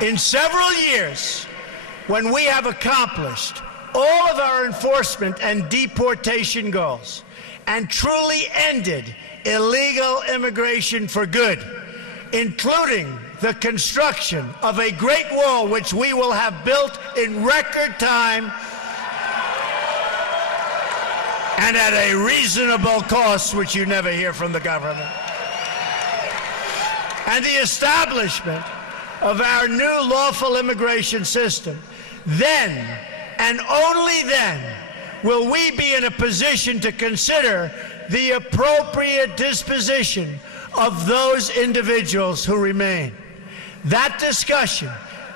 in several years, when we have accomplished all of our enforcement and deportation goals and truly ended illegal immigration for good, including the construction of a great wall which we will have built in record time and at a reasonable cost, which you never hear from the government, and the establishment of our new lawful immigration system, then and only then will we be in a position to consider the appropriate disposition of those individuals who remain. That discussion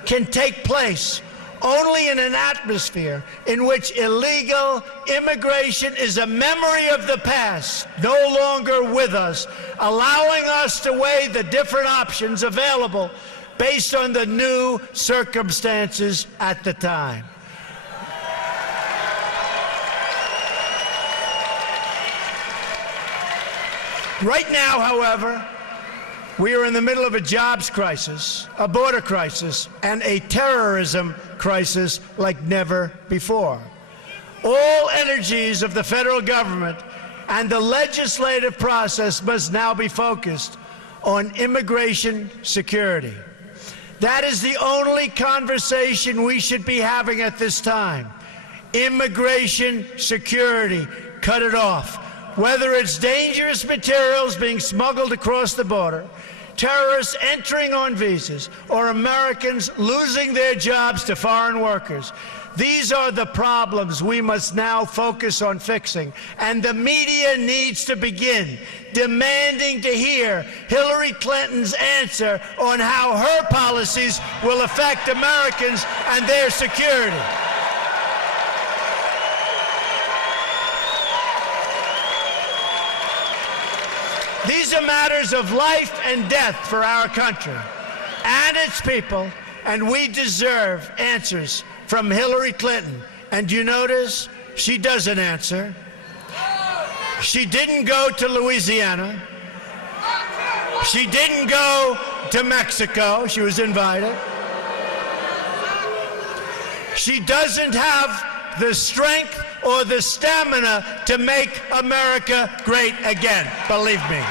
can take place only in an atmosphere in which illegal immigration is a memory of the past, no longer with us, allowing us to weigh the different options available based on the new circumstances at the time. Right now, however, we are in the middle of a jobs crisis, a border crisis, and a terrorism crisis like never before. All energies of the federal government and the legislative process must now be focused on immigration security. That is the only conversation we should be having at this time. Immigration security, cut it off. Whether it's dangerous materials being smuggled across the border, terrorists entering on visas, or Americans losing their jobs to foreign workers. These are the problems we must now focus on fixing, and the media needs to begin demanding to hear Hillary Clinton's answer on how her policies will affect Americans and their security. These are matters of life and death for our country and its people, and we deserve answers from Hillary Clinton. And you notice she doesn't answer. She didn't go to Louisiana. She didn't go to Mexico. She was invited. She doesn't have the strength or the stamina to make America great again, believe me.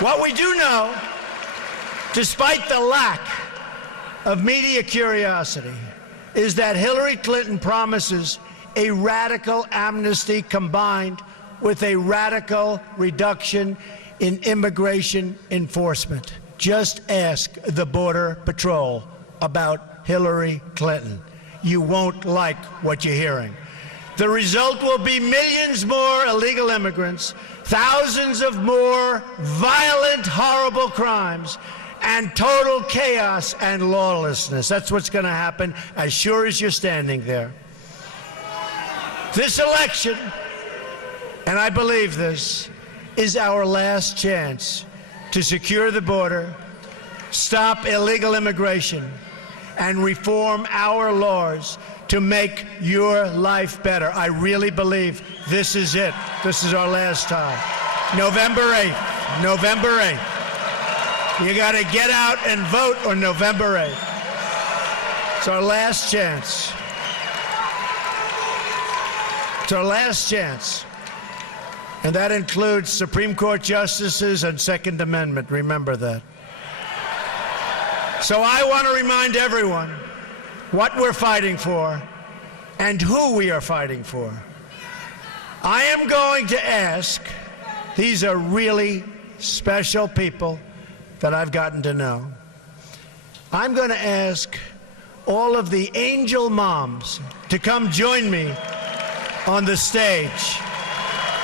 What we do know, despite the lack of media curiosity, is that Hillary Clinton promises a radical amnesty combined with a radical reduction in immigration enforcement. Just ask the Border Patrol about Hillary Clinton. You won't like what you're hearing. The result will be millions more illegal immigrants, thousands of more violent, horrible crimes, and total chaos and lawlessness. That's what's going to happen as sure as you're standing there. This election, and I believe this, is our last chance to secure the border, stop illegal immigration, and reform our laws to make your life better. I really believe this is it. This is our last time. November 8th. November 8th. You got to get out and vote on November 8th. It's our last chance. It's our last chance. And that includes Supreme Court justices and Second Amendment. Remember that. So I want to remind everyone what we're fighting for and who we are fighting for. I am going to ask, these are really special people that I've gotten to know. I'm going to ask all of the angel moms to come join me on the stage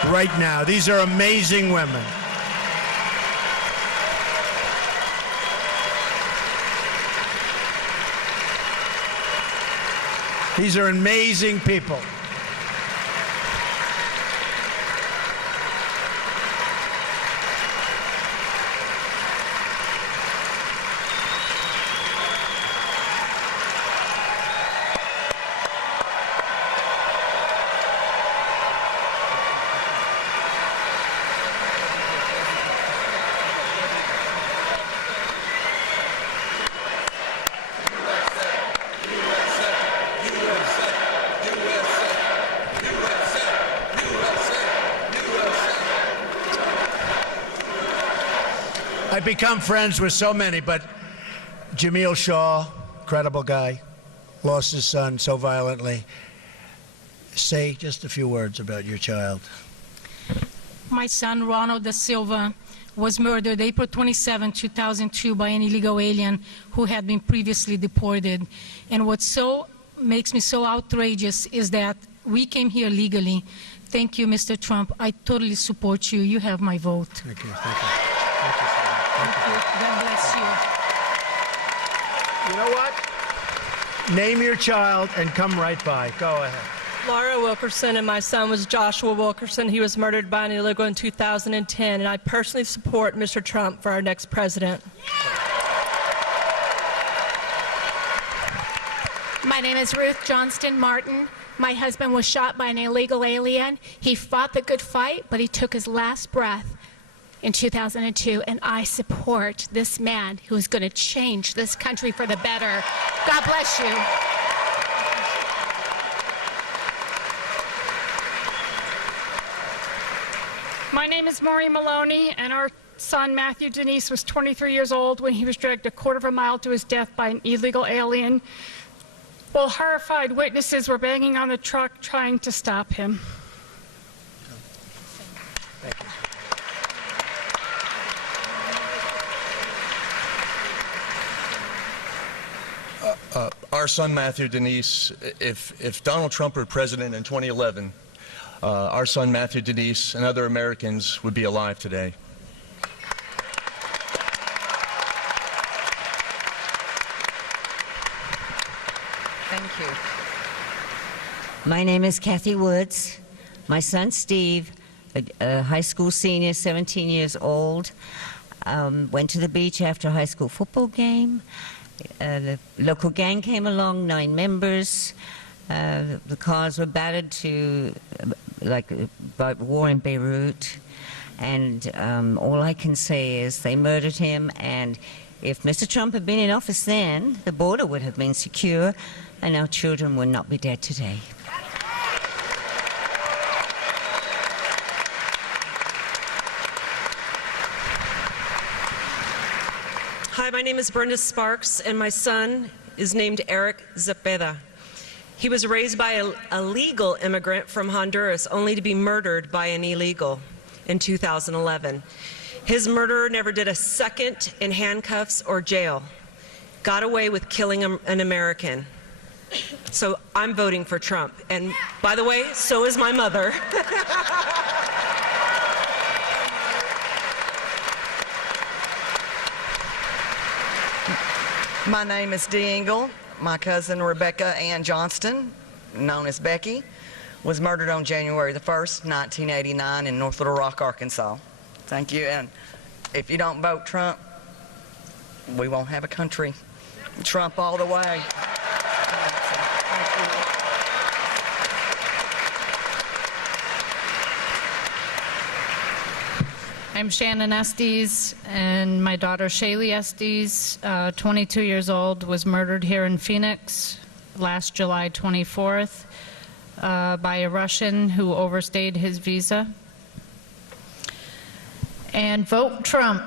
right now. These are amazing women. These are amazing people. I've become friends with so many, but Jamil Shaw, incredible guy, lost his son so violently. Say just a few words about your child. My son, Ronald Da Silva, was murdered April 27, 2002 by an illegal alien who had been previously deported. And what makes me so outrageous is that we came here legally. Thank you, Mr. Trump. I totally support you. You have my vote. Thank you. Thank you. Thank you. God bless you. You know what? Name your child and come right by. Go ahead. Laura Wilkerson, and my son was Joshua Wilkerson. He was murdered by an illegal in 2010, and I personally support Mr. Trump for our next president. My name is Ruth Johnston Martin. My husband was shot by an illegal alien. He fought the good fight, but he took his last breath in 2002, and I support this man who is going to change this country for the better. God bless you. My name is Maureen Maloney, and our son Matthew Denise was 23 years old when he was dragged a quarter of a mile to his death by an illegal alien, while horrified witnesses were banging on the truck trying to stop him. Our son Matthew Denise, if Donald Trump were president in 2011, our son Matthew Denise and other Americans would be alive today. Thank you. My name is Kathy Woods. My son Steve, a high school senior, 17 years old, went to the beach after a high school football game. The local gang came along, 9 members. The cars were battered to like war in Beirut. And all I can say is they murdered him. And if Mr. Trump had been in office then, the border would have been secure and our children would not be dead today. Hi, my name is Brenda Sparks, and my son is named Eric Zepeda. He was raised by a legal immigrant from Honduras, only to be murdered by an illegal in 2011. His murderer never did a second in handcuffs or jail. Got away with killing an American. So I'm voting for Trump. And by the way, so is my mother. My name is Dee Engle. My cousin Rebecca Ann Johnston, known as Becky, was murdered on January the 1st, 1989 in North Little Rock, Arkansas. Thank you. And if you don't vote Trump, we won't have a country. Trump all the way. I'm Shannon Estes, and my daughter Shaylee Estes, 22 years old, was murdered here in Phoenix last July 24th by a Russian who overstayed his visa. And vote Trump.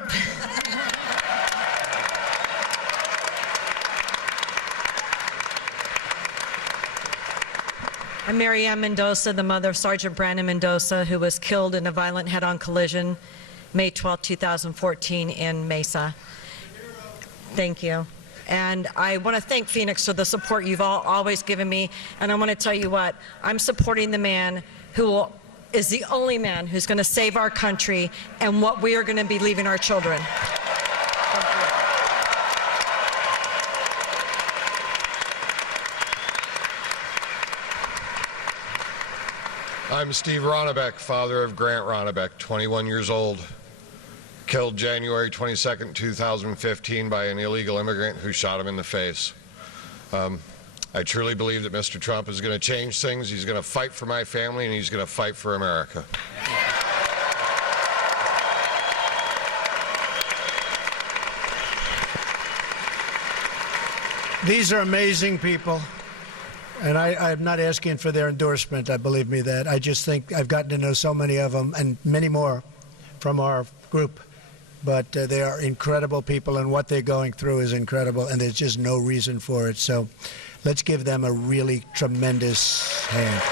I'm Mary Ann Mendoza, the mother of Sergeant Brandon Mendoza, who was killed in a violent head-on collision May 12, 2014 in Mesa. Thank you. And I want to thank Phoenix for the support you've always given me. And I want to tell you what, I'm supporting the man who is the only man who's going to save our country and what we are going to be leaving our children. I'm Steve Ronnebeck, father of Grant Ronnebeck, 21 years old, killed January 22nd, 2015 by an illegal immigrant who shot him in the face. I truly believe that Mr. Trump is going to change things. He's going to fight for my family, and he's going to fight for America. These are amazing people. And I'm not asking for their endorsement, believe me that. I just think I've gotten to know so many of them and many more from our group. But they are incredible people, and what they're going through is incredible, and there's just no reason for it. So let's give them a really tremendous hand.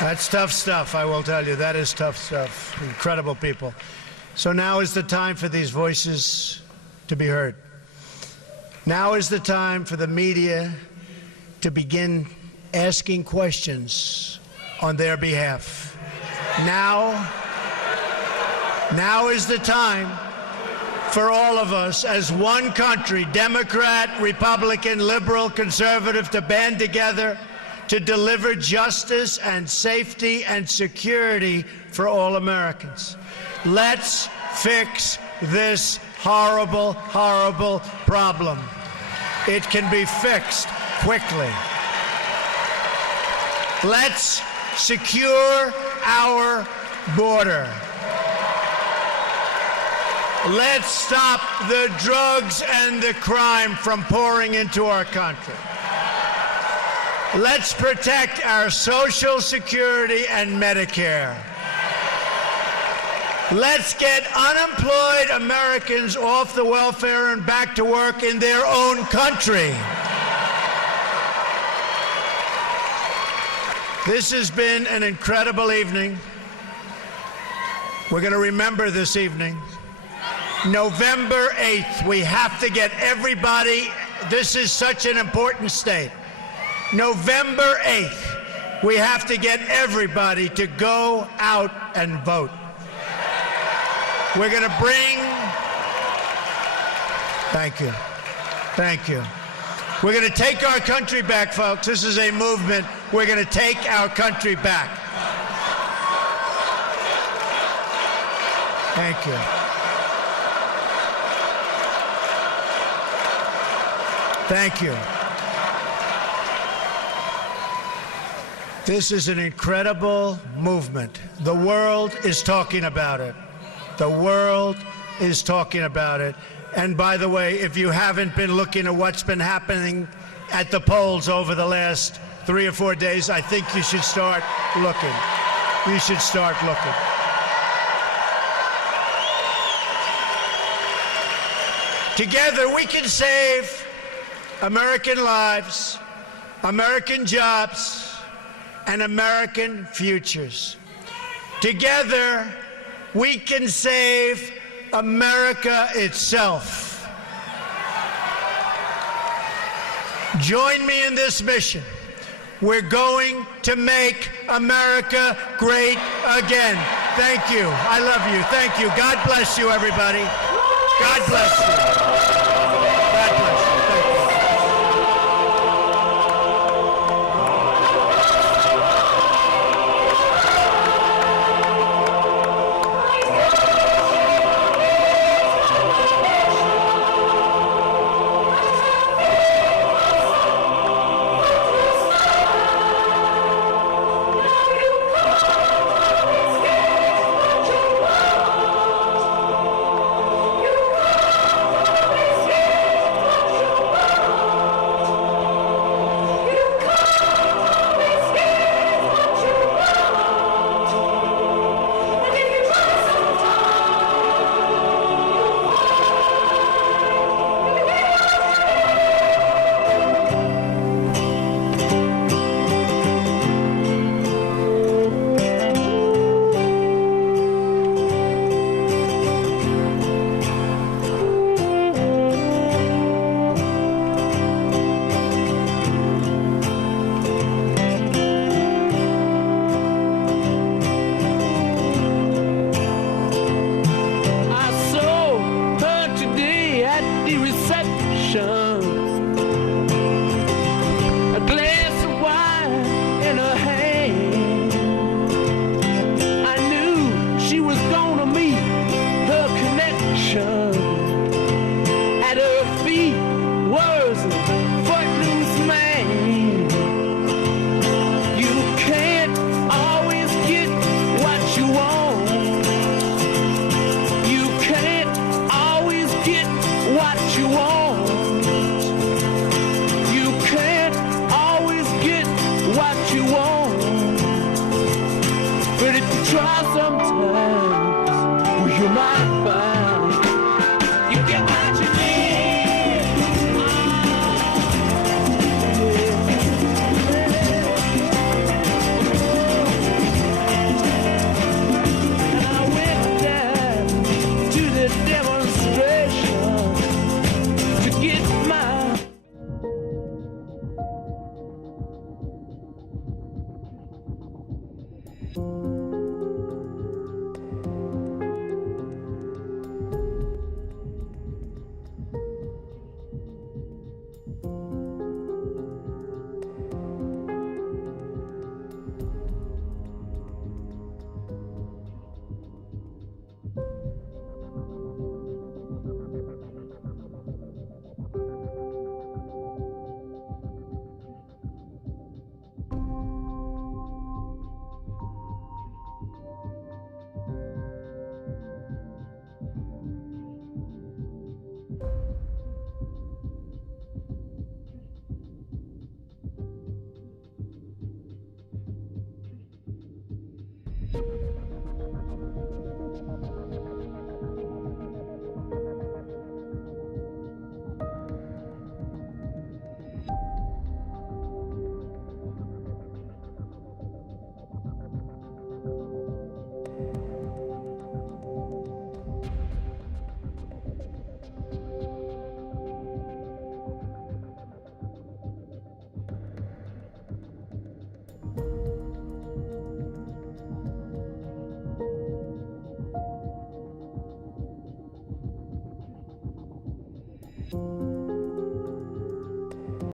That's tough stuff, I will tell you. That is tough stuff. Incredible people. So now is the time for these voices to be heard. Now is the time for the media to begin asking questions on their behalf. Now is the time for all of us as one country, Democrat, Republican, liberal, conservative, to band together to deliver justice and safety and security for all Americans. Let's fix this horrible, horrible problem. It can be fixed quickly. Let's secure our border. Let's stop the drugs and the crime from pouring into our country. Let's protect our Social Security and Medicare. Let's get unemployed Americans off the welfare and back to work in their own country. This has been an incredible evening. We're going to remember this evening. November 8th, we have to get everybody, this is such an important state. November 8th, we have to get everybody to go out and vote. We're going to bring, thank you, thank you. We're going to take our country back, folks. This is a movement. We're going to take our country back. Thank you. Thank you. This is an incredible movement. The world is talking about it. The world is talking about it. And by the way, if you haven't been looking at what's been happening at the polls over the last 3 or 4 days, I think you should start looking. You should start looking. Together we can save American lives, American jobs, and American futures. Together, we can save America itself. Join me in this mission. We're going to make America great again. Thank you. I love you. Thank you. God bless you, everybody. God bless you. God bless you. you.